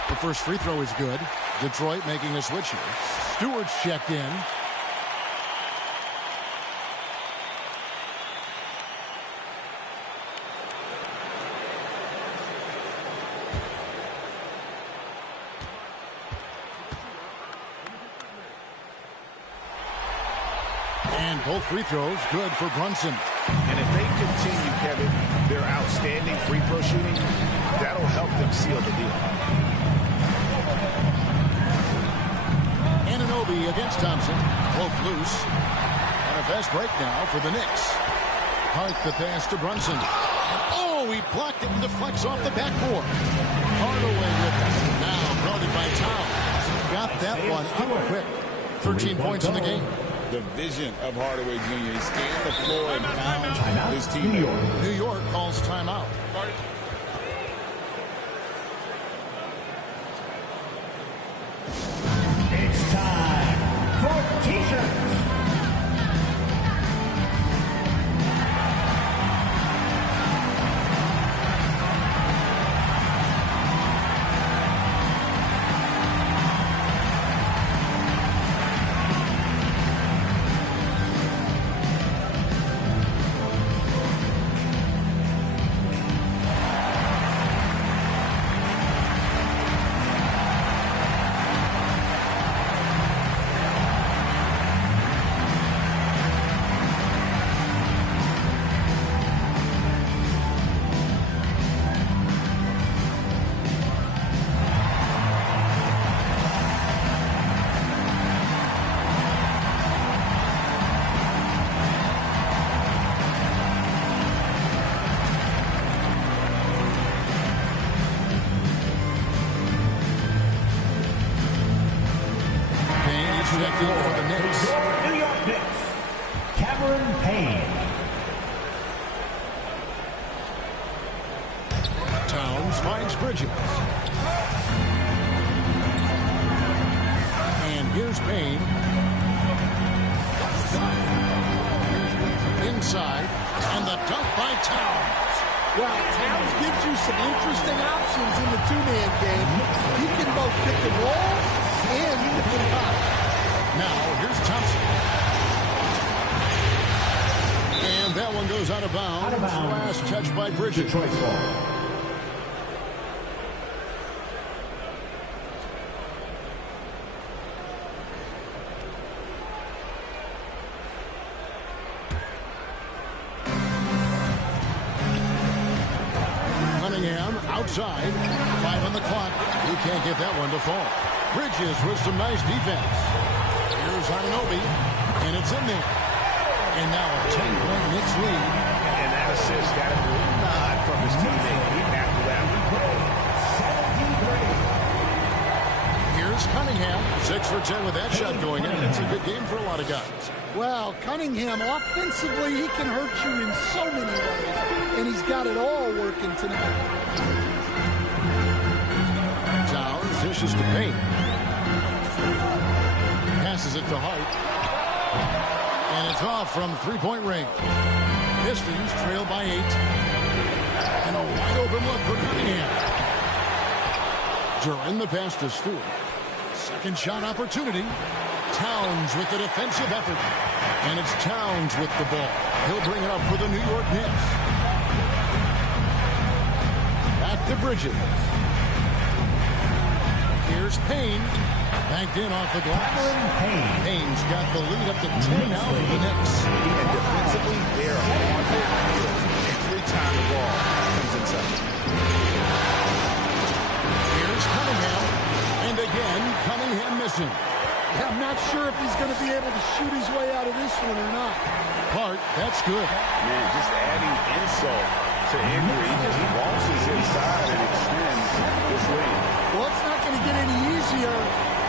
The first free throw is good. Detroit making a switch here. Stewart's checked in. And both free throws good for Brunson. And if they continue, Kevin, their outstanding free throw shooting, that'll help them seal the deal. Anunoby against Thompson. Cloak loose. And a fast break now for the Knicks. Hart the pass to Brunson. Oh, he blocked it and deflects off the backboard. Hardaway with it. Now Guarded by Towns. Got that one up quick. 13 points in the game. The vision of Hardaway Jr. He scanned the floor and found his teammate. New York calls timeout. It's time for T-shirts. For the Knicks. New York Knicks, Cameron Payne. Towns finds Bridges. And here's Payne. Inside. And the dunk by Towns. Well, Towns gives you some interesting options in the two-man game. He can both pick and roll and pick and pop. Now, here's Thompson. And that one goes out of bounds. Last catch by Bridges. Detroit ball. Cunningham outside. 5 on the clock. He can't get that one to fall. Bridges with some nice defense. Here's Anunoby, and it's in there. And now a 10-point Knicks lead. And that assist got a nod from his teammate after that. Here's Cunningham, 6 for 10 with that shot going in. It's a good game for a lot of guys. Well, Cunningham, offensively, he can hurt you in so many ways, and he's got it all working tonight. Towns dishes to Payne. Passes it to Hart. And it's off from three-point range. Pistons trail by 8. And a wide-open look for Cunningham. During the pass to Stewart. Second shot opportunity. Towns with the defensive effort. And it's Towns with the ball. He'll bring it up for the New York Knicks. Back to Bridges. Here's Payne. Banked in off the glass. Payne's got the lead up to 10 now for the Knicks. And defensively, they're on their heels every time the ball comes inside. Here's Cunningham. And again, Cunningham missing. Yeah, I'm not sure if he's going to be able to shoot his way out of this one or not. Hart, that's good. Man, just adding insult to injury. He just waltzes inside and extends this lead. Well, it's not going to get any easier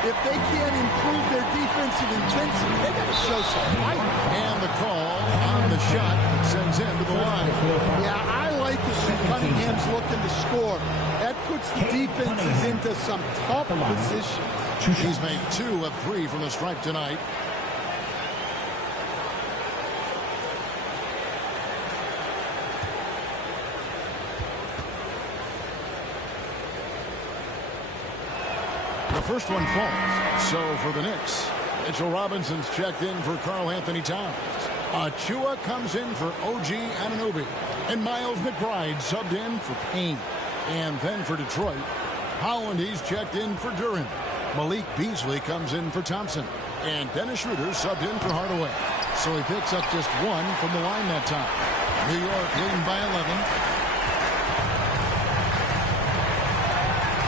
if they can't improve their defensive intensity. They got to show some fight. And the call on the shot sends him to the line. Yeah, I like it when Cunningham's looking to score. That puts the defenses into some tough position. He's made 2 of 3 from the stripe tonight. The first one falls. So for the Knicks, Mitchell Robinson's checked in for Karl Anthony Towns. Achua comes in for OG Anunoby. And Miles McBride subbed in for Payne. And then for Detroit, Holland, he's checked in for Duren. Malik Beasley comes in for Thompson. And Dennis Schroeder subbed in for Hardaway. So he picks up just 1 from the line that time. New York leading by 11.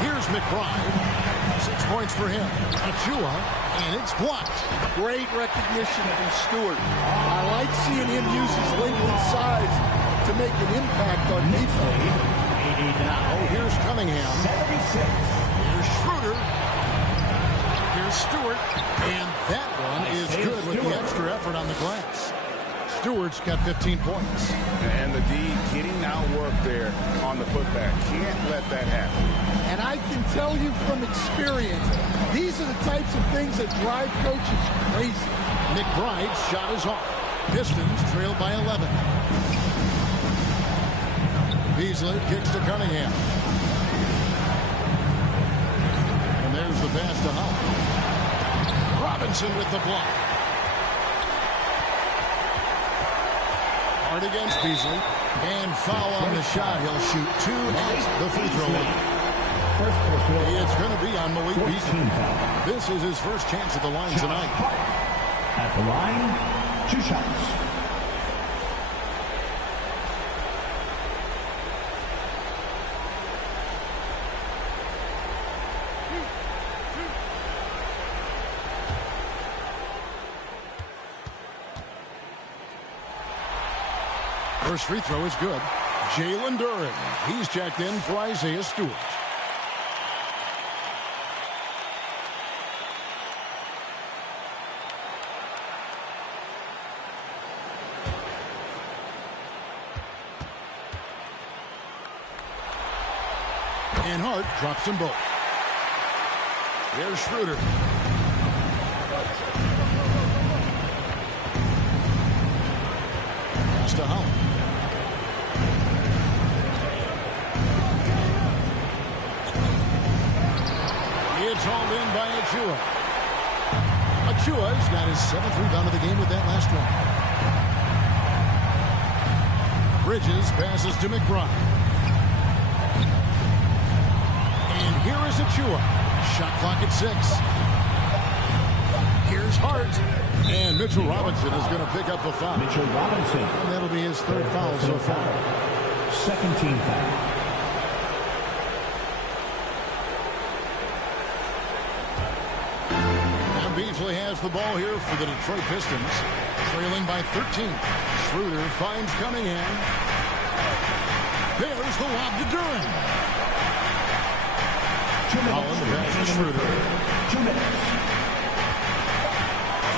Here's McBride. 6 points for him. Achua, and it's blocked. Great recognition from Stewart. I like seeing him use his length and size to make an impact on defense. Now here's Cunningham. 76. Here's Schroeder. Schroeder. Here's Stewart. And that one is good with the extra effort on the glass. Stewart's got 15 points. And the D getting outwork there on the putback. Can't let that happen. And I can tell you from experience, these are the types of things that drive coaches crazy. McBride's shot is off. Pistons trailed by 11. Beasley kicks to Cunningham. And there's the pass to Howell. Robinson with the block. Hard against Beasley. And foul on the shot. He'll shoot 2 at the free throw line. It's going to be on Malik Beasley. This is his first chance at the line tonight. At the line, 2 shots. First free throw is good. Jalen Duren. He's checked in for Isaiah Stewart. And Hart drops them both. Here's Schroeder. Pass to Howell. It's hauled in by Achua. Achua's got his 7th rebound of the game with that last one. Bridges passes to McBride. And here is Achua. Shot clock at 6. Here's Hart. And Mitchell Robinson is going to pick up the foul. Mitchell Robinson. And that'll be his 3rd foul so far. 2nd team foul. Beasley has the ball here for the Detroit Pistons, trailing by 13. Schroeder finds Cunningham. There's the lob to Duren. Holland passes to Schroeder. 2 minutes.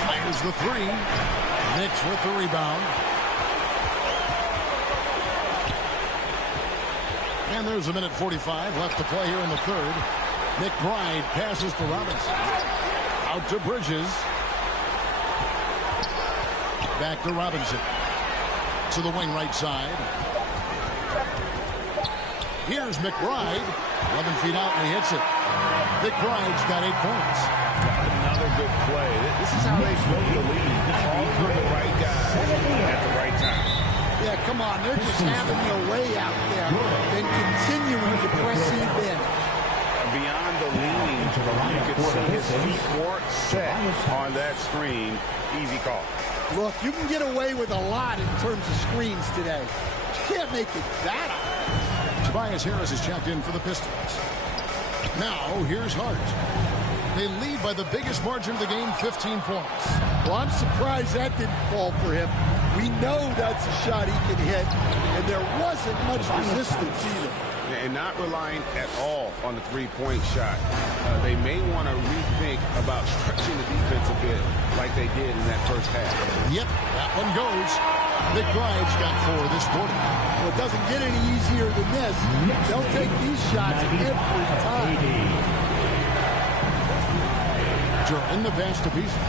Fires the 3. Knicks with the rebound. And there's 1:45 left to play here in the 3rd. McBride passes to Robinson. Out to Bridges. Back to Robinson. To the wing right side. Here's McBride. 11 feet out and he hits it. McBride's got 8 points. Another good play. This is how they build the lead. Call for the right guy at the right time. Yeah, come on. They're just having their way out there and continuing to press in. Beyond the leaning, you could see his feet weren't set on that screen. Easy call. Look, you can get away with a lot in terms of screens today. You can't make it that hard. Tobias Harris is checked in for the Pistons. Now, here's Hart. They lead by the biggest margin of the game, 15 points. Well, I'm surprised that didn't fall for him. We know that's a shot he can hit, and there wasn't much resistance either. And not relying at all on the three-point shot. They may want to rethink about stretching the defense a bit like they did in that first half. Yep, that one goes. McBride's got 4 this quarter. Well, it doesn't get any easier than this. They'll take these shots every time. Duren the pass to Beasley.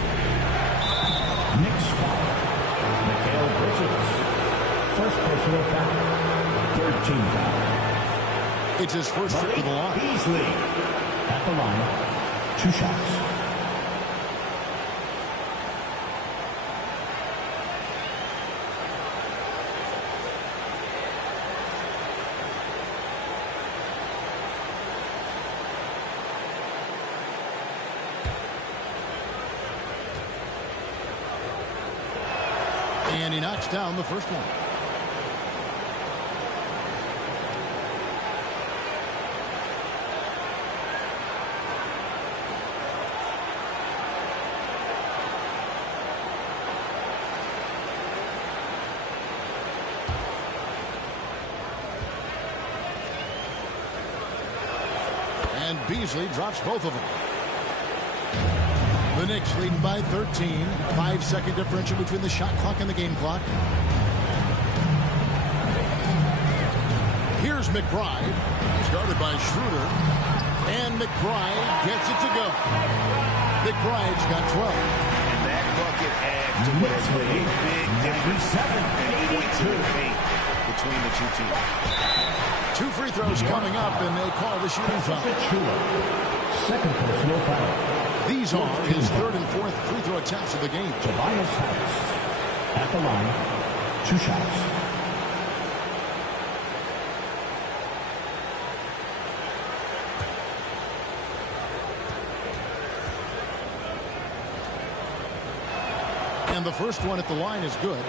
Knicks foul. Mikal Bridges. First personal foul. 3rd team foul. It's his first trip to the line. Beasley at the line. 2 shots. And he knocks down the first one. And Beasley drops both of them. The Knicks leading by 13. 5-second differential between the shot clock and the game clock. Here's McBride. He's guarded by Schroeder. And McBride gets it to go. McBride's got 12. And that bucket adds to what has been a big difference in points in the paint between the two teams. 2 free throws coming up, and they call the shooting foul. Second personal foul. These are his 3rd and 4th free throw attempts of the game. Tobias Harris at the line. 2 shots. And the first one at the line is good.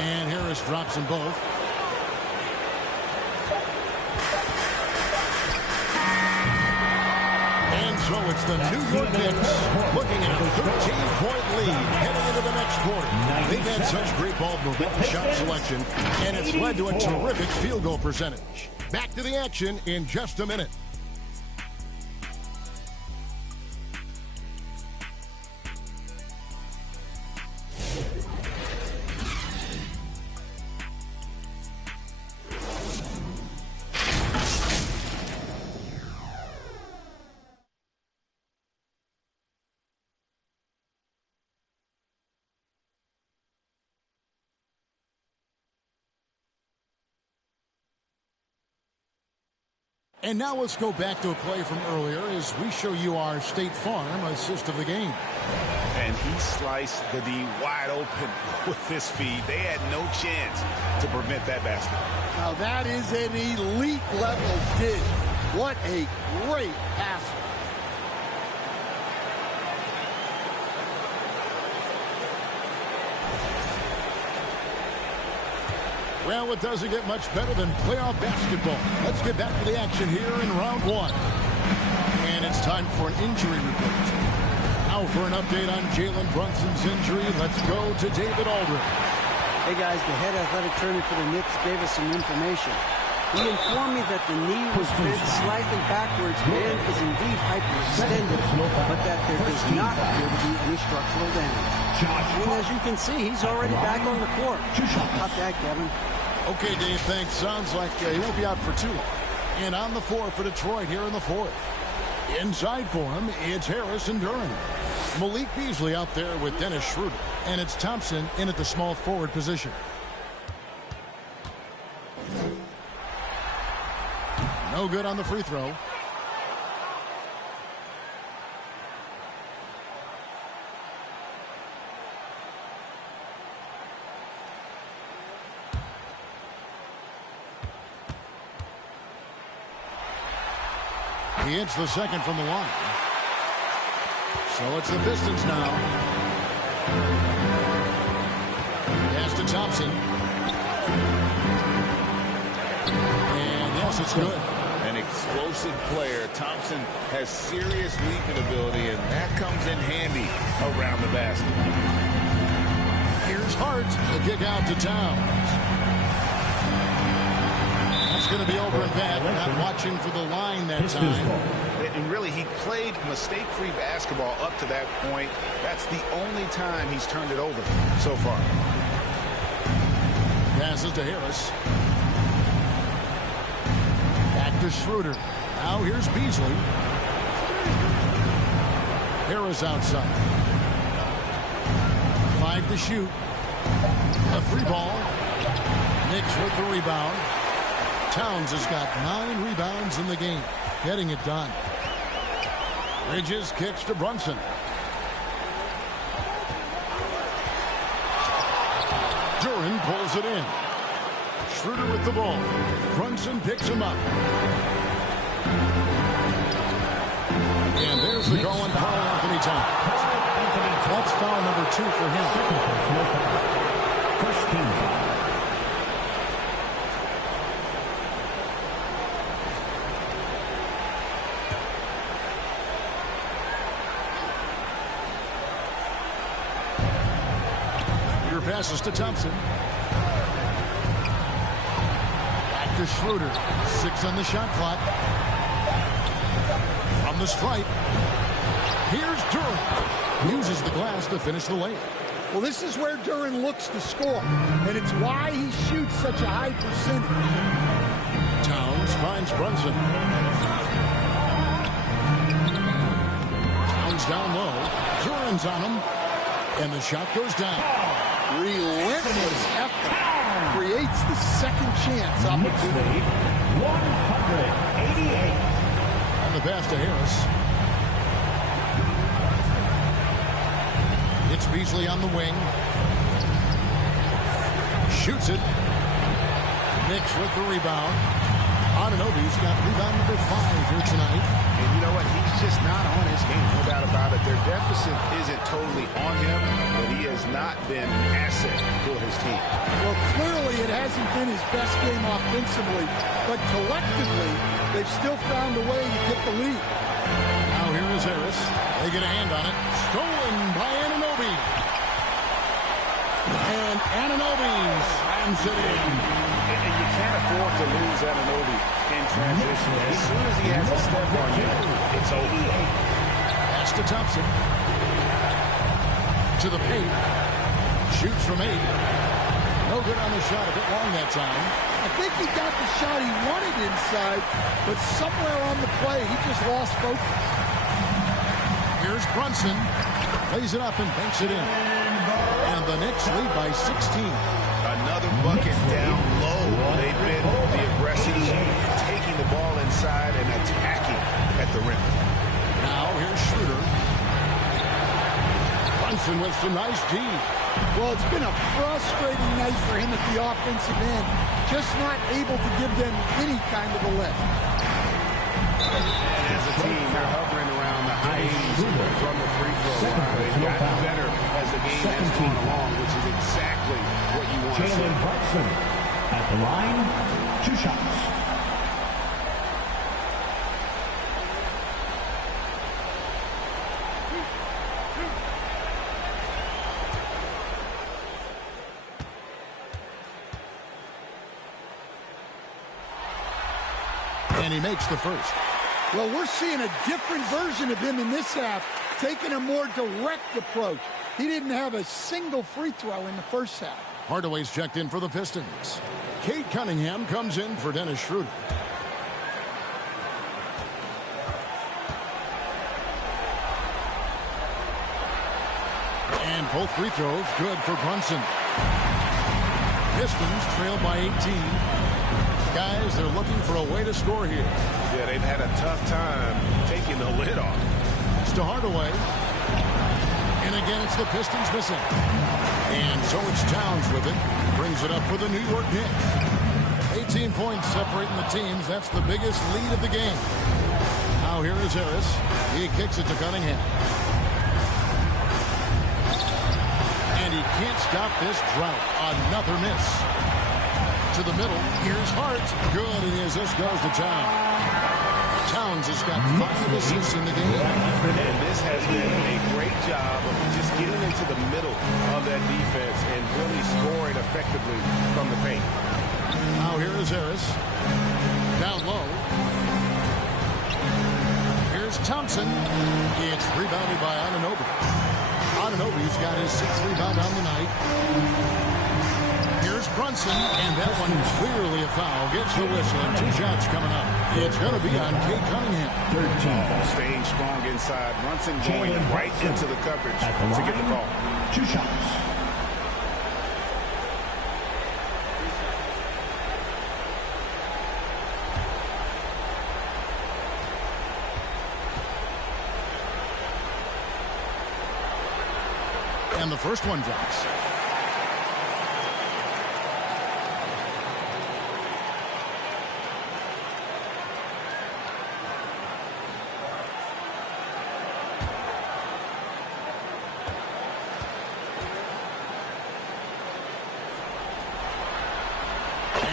And Harris drops them both. And so it's the New York Knicks looking at a 13-point lead heading into the next quarter. They've had such great ball movement and shot selection, and it's led to a terrific field goal percentage. Back to the action in just a minute. And now let's go back to a play from earlier as we show you our State Farm assist of the game. And he sliced the D wide open with this feed. They had no chance to prevent that basket. Now that is an elite level dish. What a great pass. Well, it doesn't get much better than playoff basketball. Let's get back to the action here in round 1. And it's time for an injury report. Now for an update on Jalen Brunson's injury, let's go to David Aldridge. Hey guys, the head athletic trainer for the Knicks gave us some information. He informed me that the knee was bent slightly backwards and is indeed hyperextended, but that there does not appear to be any structural damage. And as you can see, he's already back on the court. How about that, Kevin? Okay, Dave, thanks. Sounds like he won't be out for too long. And on the floor for Detroit here in the 4th. Inside for him, it's Harris and Duran. Malik Beasley out there with Dennis Schroeder. And it's Thompson in at the small forward position. No good on the free throw. He hits the second from the line. So it's the Pistons now. Pass to Thompson. And yes, it's good. An explosive player. Thompson has serious leaping ability, and that comes in handy around the basket. Here's Hart. The kick out to Towns. That's going to be over and bad. Not watching for the line that time. And really, he played mistake-free basketball up to that point. That's the only time he's turned it over so far. Passes to Harris. Back to Schroeder. Now here's Beasley. Harris outside. 5 to shoot. A free ball. Knicks with the rebound. Towns has got 9 rebounds in the game. Getting it done. Bridges kicks to Brunson. Duran pulls it in. Schroeder with the ball. Brunson picks him up. And there's the call on Karl Anthony Towns. That's foul number 2 for him. First team foul. passes to Thompson. Back to Schroeder. 6 on the shot clock. From the stripe. Here's Duren. Uses the glass to finish the layup. Well, this is where Duren looks to score, and it's why he shoots such a high percentage. Towns finds Brunson. Towns down low. Duren's on him, and the shot goes down. Relentless effort creates the second chance opportunity. 188. On the pass to Harris. It's Beasley on the wing. Shoots it. Knicks with the rebound. Anunoby's got rebound number 5 here tonight. And you know what? He's just not on his game. No doubt about it. Their deficit isn't totally on him, but he has not been an asset for his team. Well, clearly it hasn't been his best game offensively, but collectively, they've still found a way to get the lead. Now here is Harris. They get a hand on it. Stolen by Anunoby. And Anunoby slams it in. And you can't afford to lose Anunoby in transition. As soon as he has a step on you, it's over. Pass to Thompson. To the paint. Shoots from 8. No good on the shot. A bit long that time. I think he got the shot he wanted inside, but somewhere on the play, he just lost focus. Here's Brunson. Lays it up and banks it in. And the Knicks lead by 16. Another bucket down low. They've been the aggressive, taking the ball inside and attacking at the rim. Now here's Schroeder. Brunson with some nice D. Well, it's been a frustrating night for him at the offensive end. Just not able to give them any kind of a lift. And as a team, they're hovering around the high 80s from the free throw line. They've gotten better as the game has gone along, which is exactly what you want to see. Jalen Brunson at the line, 2 shots. And he makes the first. Well, we're seeing a different version of him in this half, taking a more direct approach. He didn't have a single free throw in the first half. Hardaway's checked in for the Pistons. Kate Cunningham comes in for Dennis Schroeder. And both free throws good for Brunson. Pistons trail by 18. Guys, they're looking for a way to score here. Yeah, they've had a tough time taking the lid off. It's to Hardaway. And again, it's the Pistons missing. And so it's Towns with it. Brings it up for the New York Knicks. 18 points separating the teams. That's the biggest lead of the game. Now here is Harris. He kicks it to Cunningham. And he can't stop this drought. Another miss. To the middle. Here's Hart. Good. And his assist goes to Towns. Towns has got 5 assists in the game. And this has been a great job of just getting into the middle of that defense and really scoring effectively from the paint. Now here is Harris. Down low. Here's Thompson. It's rebounded by Anunoby. Anunoby's got his 6th rebound on the night. Here's Brunson, and that one is clearly a foul. Gets the whistle, and 2 shots coming up. It's going to be on Kate Cunningham. 13. Staying strong inside. Brunson going right into the coverage to get the call. 2 shots. And the first one drops.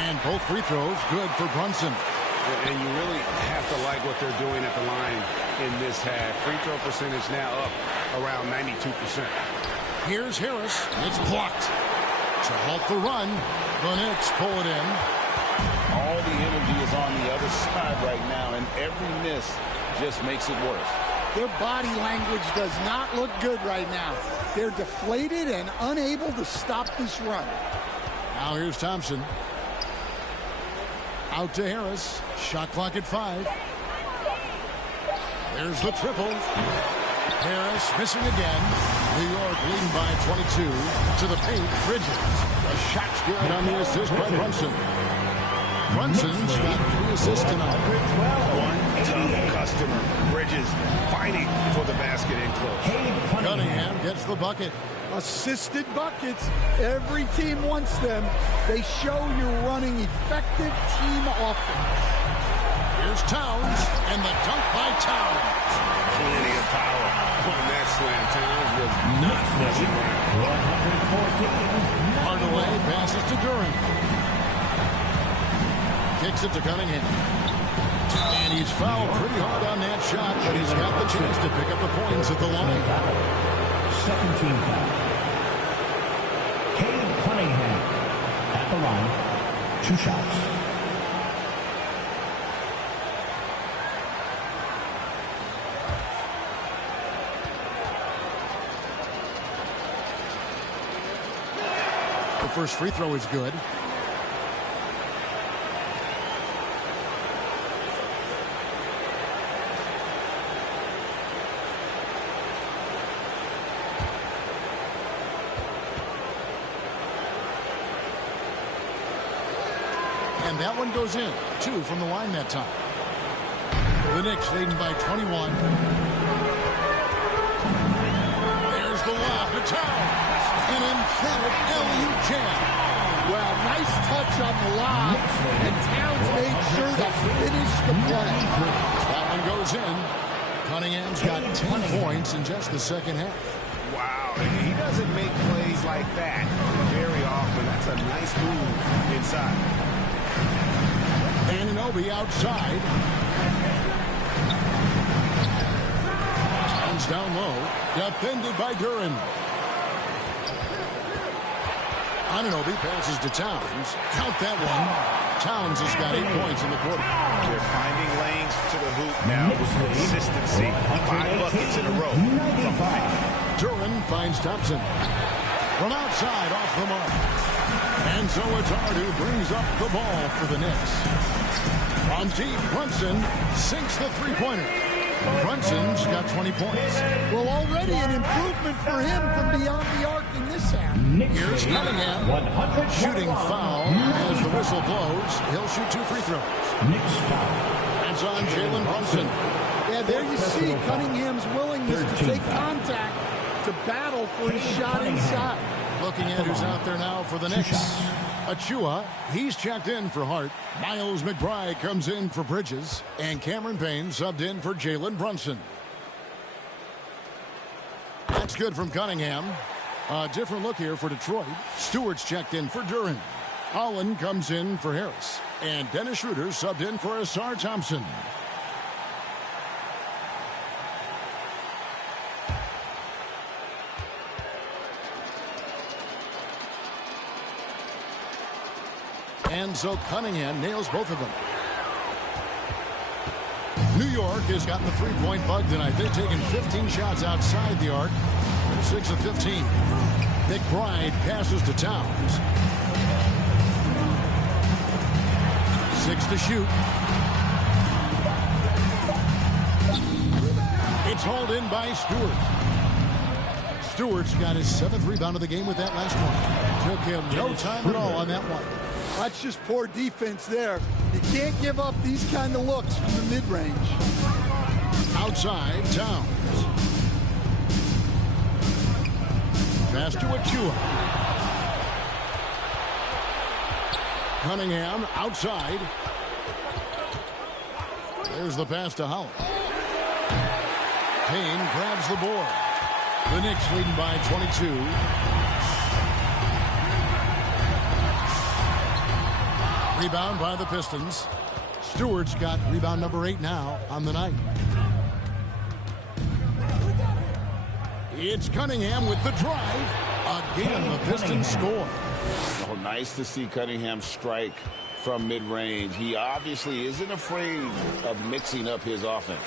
And both free throws good for Brunson. And you really have to like what they're doing at the line in this half. Free throw percentage now up around 92%. Here's Harris. It's blocked. To halt the run, the Knicks pull it in. All the energy is on the other side right now, and every miss just makes it worse. Their body language does not look good right now. They're deflated and unable to stop this run. Now here's Thompson. Out to Harris. Shot clock at 5. There's the triple. Harris missing again. New York leading by 22. To the paint, Bridges. A shot's good on the assist by Brunson. Brunson's got 3 assists tonight. One tough customer. Bridges fighting for the basket in close. Cunningham gets the bucket. Assisted buckets. Every team wants them. They show you're running effective team offense. Here's Towns, and the dunk by Towns. Plenty of power on that slam. Towns was not messing around. 114. Hardaway passes to Duran. Kicks it to Cunningham. And he's fouled pretty hard on that shot, but he's got the chance to pick up the points at the line. Second team foul. Cade Cunningham at the line. 2 shots. The first free throw is good. And that one goes in. 2 from the line that time. The Knicks leading by 21. There's the lob to Towns. An emphatic alley-oop jam. Well, nice touch on the lob, and Towns made sure to finish the play. That one goes in. Cunningham's got 10 points in just the second half. Wow, he doesn't make plays like that very often. That's a nice move inside. Anunoby outside. Towns down low. Defended by Duran. Anunoby passes to Towns. Count that one. Towns has got 8 points in the quarter. They're finding lanes to the hoop now with consistency. 5 buckets in a row from the paint. Duran finds Thompson. From outside, off the mark. And so it's Hart who brings up the ball for the Knicks. On deep, Brunson sinks the three-pointer. Brunson's got 20 points. Well, already an improvement for him from beyond the arc in this half. Here's Cunningham. Shooting foul as the whistle blows. He'll shoot 2 free throws. That's on Jalen Brunson. Yeah, there you see Cunningham's willingness to take contact, to battle for his shot inside. Looking at who's out there now for the Knicks. Achua, he's checked in for Hart. Miles McBride comes in for Bridges. And Cameron Payne subbed in for Jalen Brunson. That's good from Cunningham. A different look here for Detroit. Stewart's checked in for Duran. Holland comes in for Harris. And Dennis Schroeder subbed in for Asar Thompson. And so Cunningham nails both of them. New York has gotten the three-point bug tonight. They've taken 15 shots outside the arc. They're 6 of 15. McBride passes to Towns. 6 to shoot. It's hauled in by Stewart. Stewart's got his 7th rebound of the game with that last one. Took him no time at all on that one. That's just poor defense there. You can't give up these kind of looks from the mid-range. Outside, Towns. Pass to Achua. Cunningham outside. There's the pass to Holland. Payne grabs the board. The Knicks leading by 22. Rebound by the Pistons. Stewart's got rebound number 8 now on the night. It's Cunningham with the drive. Again, the Pistons score. Oh, nice to see Cunningham strike from mid-range. He obviously isn't afraid of mixing up his offense.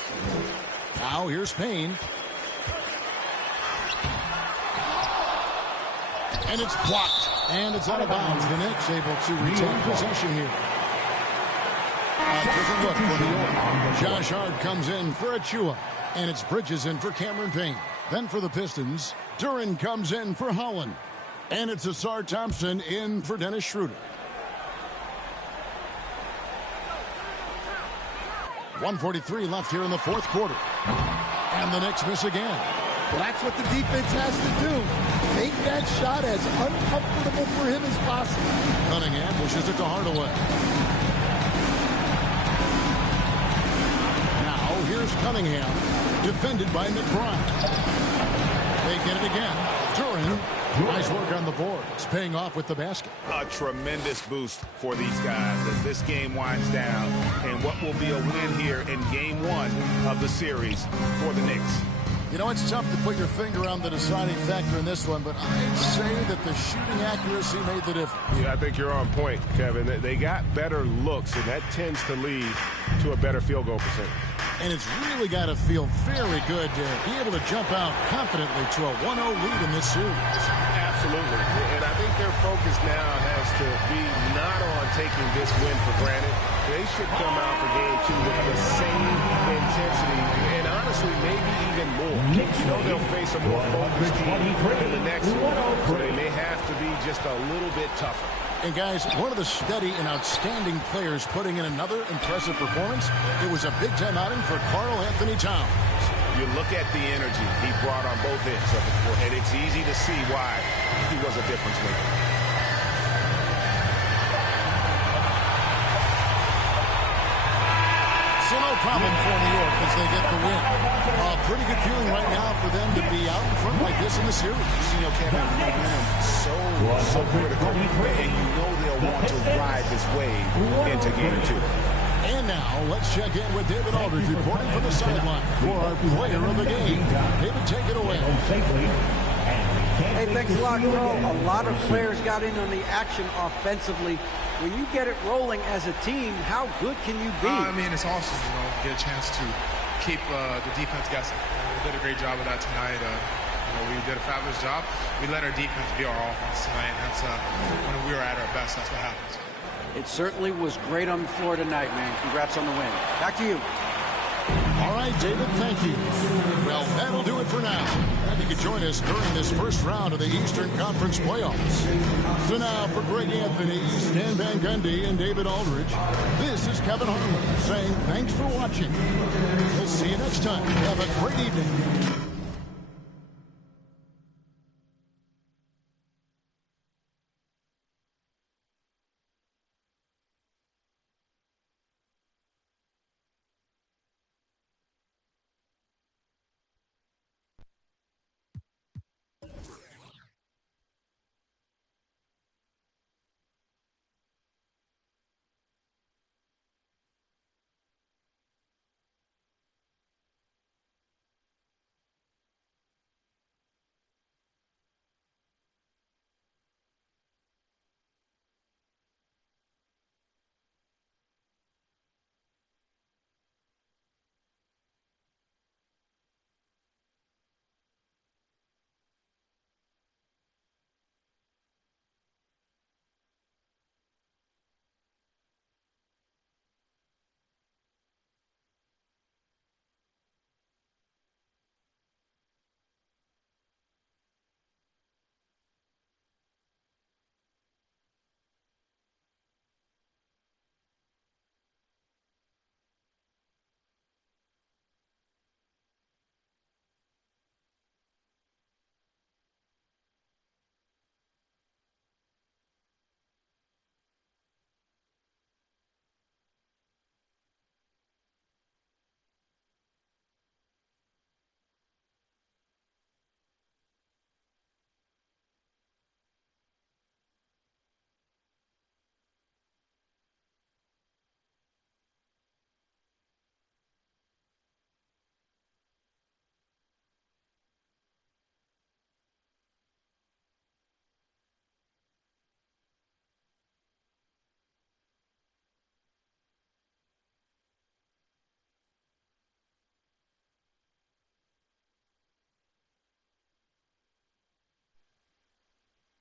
Now here's Payne. And it's blocked. And it's out of bounds. The Knicks able to retain possession here. A different look for New York. Josh Hart comes in for Achua. And it's Bridges in for Cameron Payne. Then for the Pistons, Duran comes in for Holland. And it's Asar Thompson in for Dennis Schroeder. 1:43 left here in the fourth quarter. And the Knicks miss again. Well, that's what the defense has to do. Make that shot as uncomfortable for him as possible. Cunningham pushes it to Hardaway. Now here's Cunningham, defended by Nick Bryant. They get it again. Duran, nice work on the boards, paying off with the basket. A tremendous boost for these guys as this game winds down, and what will be a win here in game one of the series for the Knicks. You know, it's tough to put your finger on the deciding factor in this one, but I'd say that the shooting accuracy made the difference. Yeah, I think you're on point, Kevin. They got better looks, and that tends to lead to a better field goal percentage. And it's really got to feel very good to be able to jump out confidently to a 1-0 lead in this series. Absolutely. And I think their focus now has to be not on taking this win for granted. They should come out for game two with the same intensity and honestly maybe even more. You know they'll face a more focused team in the next one, so they may have to be just a little bit tougher. And guys, one of the steady and outstanding players putting in another impressive performance, it was a big-time outing for Karl Anthony Towns. You look at the energy he brought on both ends of the court, and it's easy to see why he was a difference maker. So no problem for New York as they get the win. A pretty good feeling right now for them to be out in front like this in the series. You know, Kevin, so critical, and you know they'll want to ride this wave into game two. And now let's check in with David Aldridge reporting from the sideline for our player of the game. David, take it away. Hey, thanks a lot, Carl. A lot of players got in on the action offensively. When you get it rolling as a team, how good can you be? I mean, it's awesome, get a chance to keep the defense guessing. We did a great job of that tonight. We did a fabulous job. We let our defense be our offense tonight. And that's when we were at our best, that's what happens. It certainly was great on the floor tonight, man. Congrats on the win. Back to you. All right, David, thank you. Well, that'll do it for now. And you can join us during this first round of the Eastern Conference playoffs. So now, for Greg Anthony, Stan Van Gundy, and David Aldridge, this is Kevin Harlan saying thanks for watching. We'll see you next time. Have a great evening.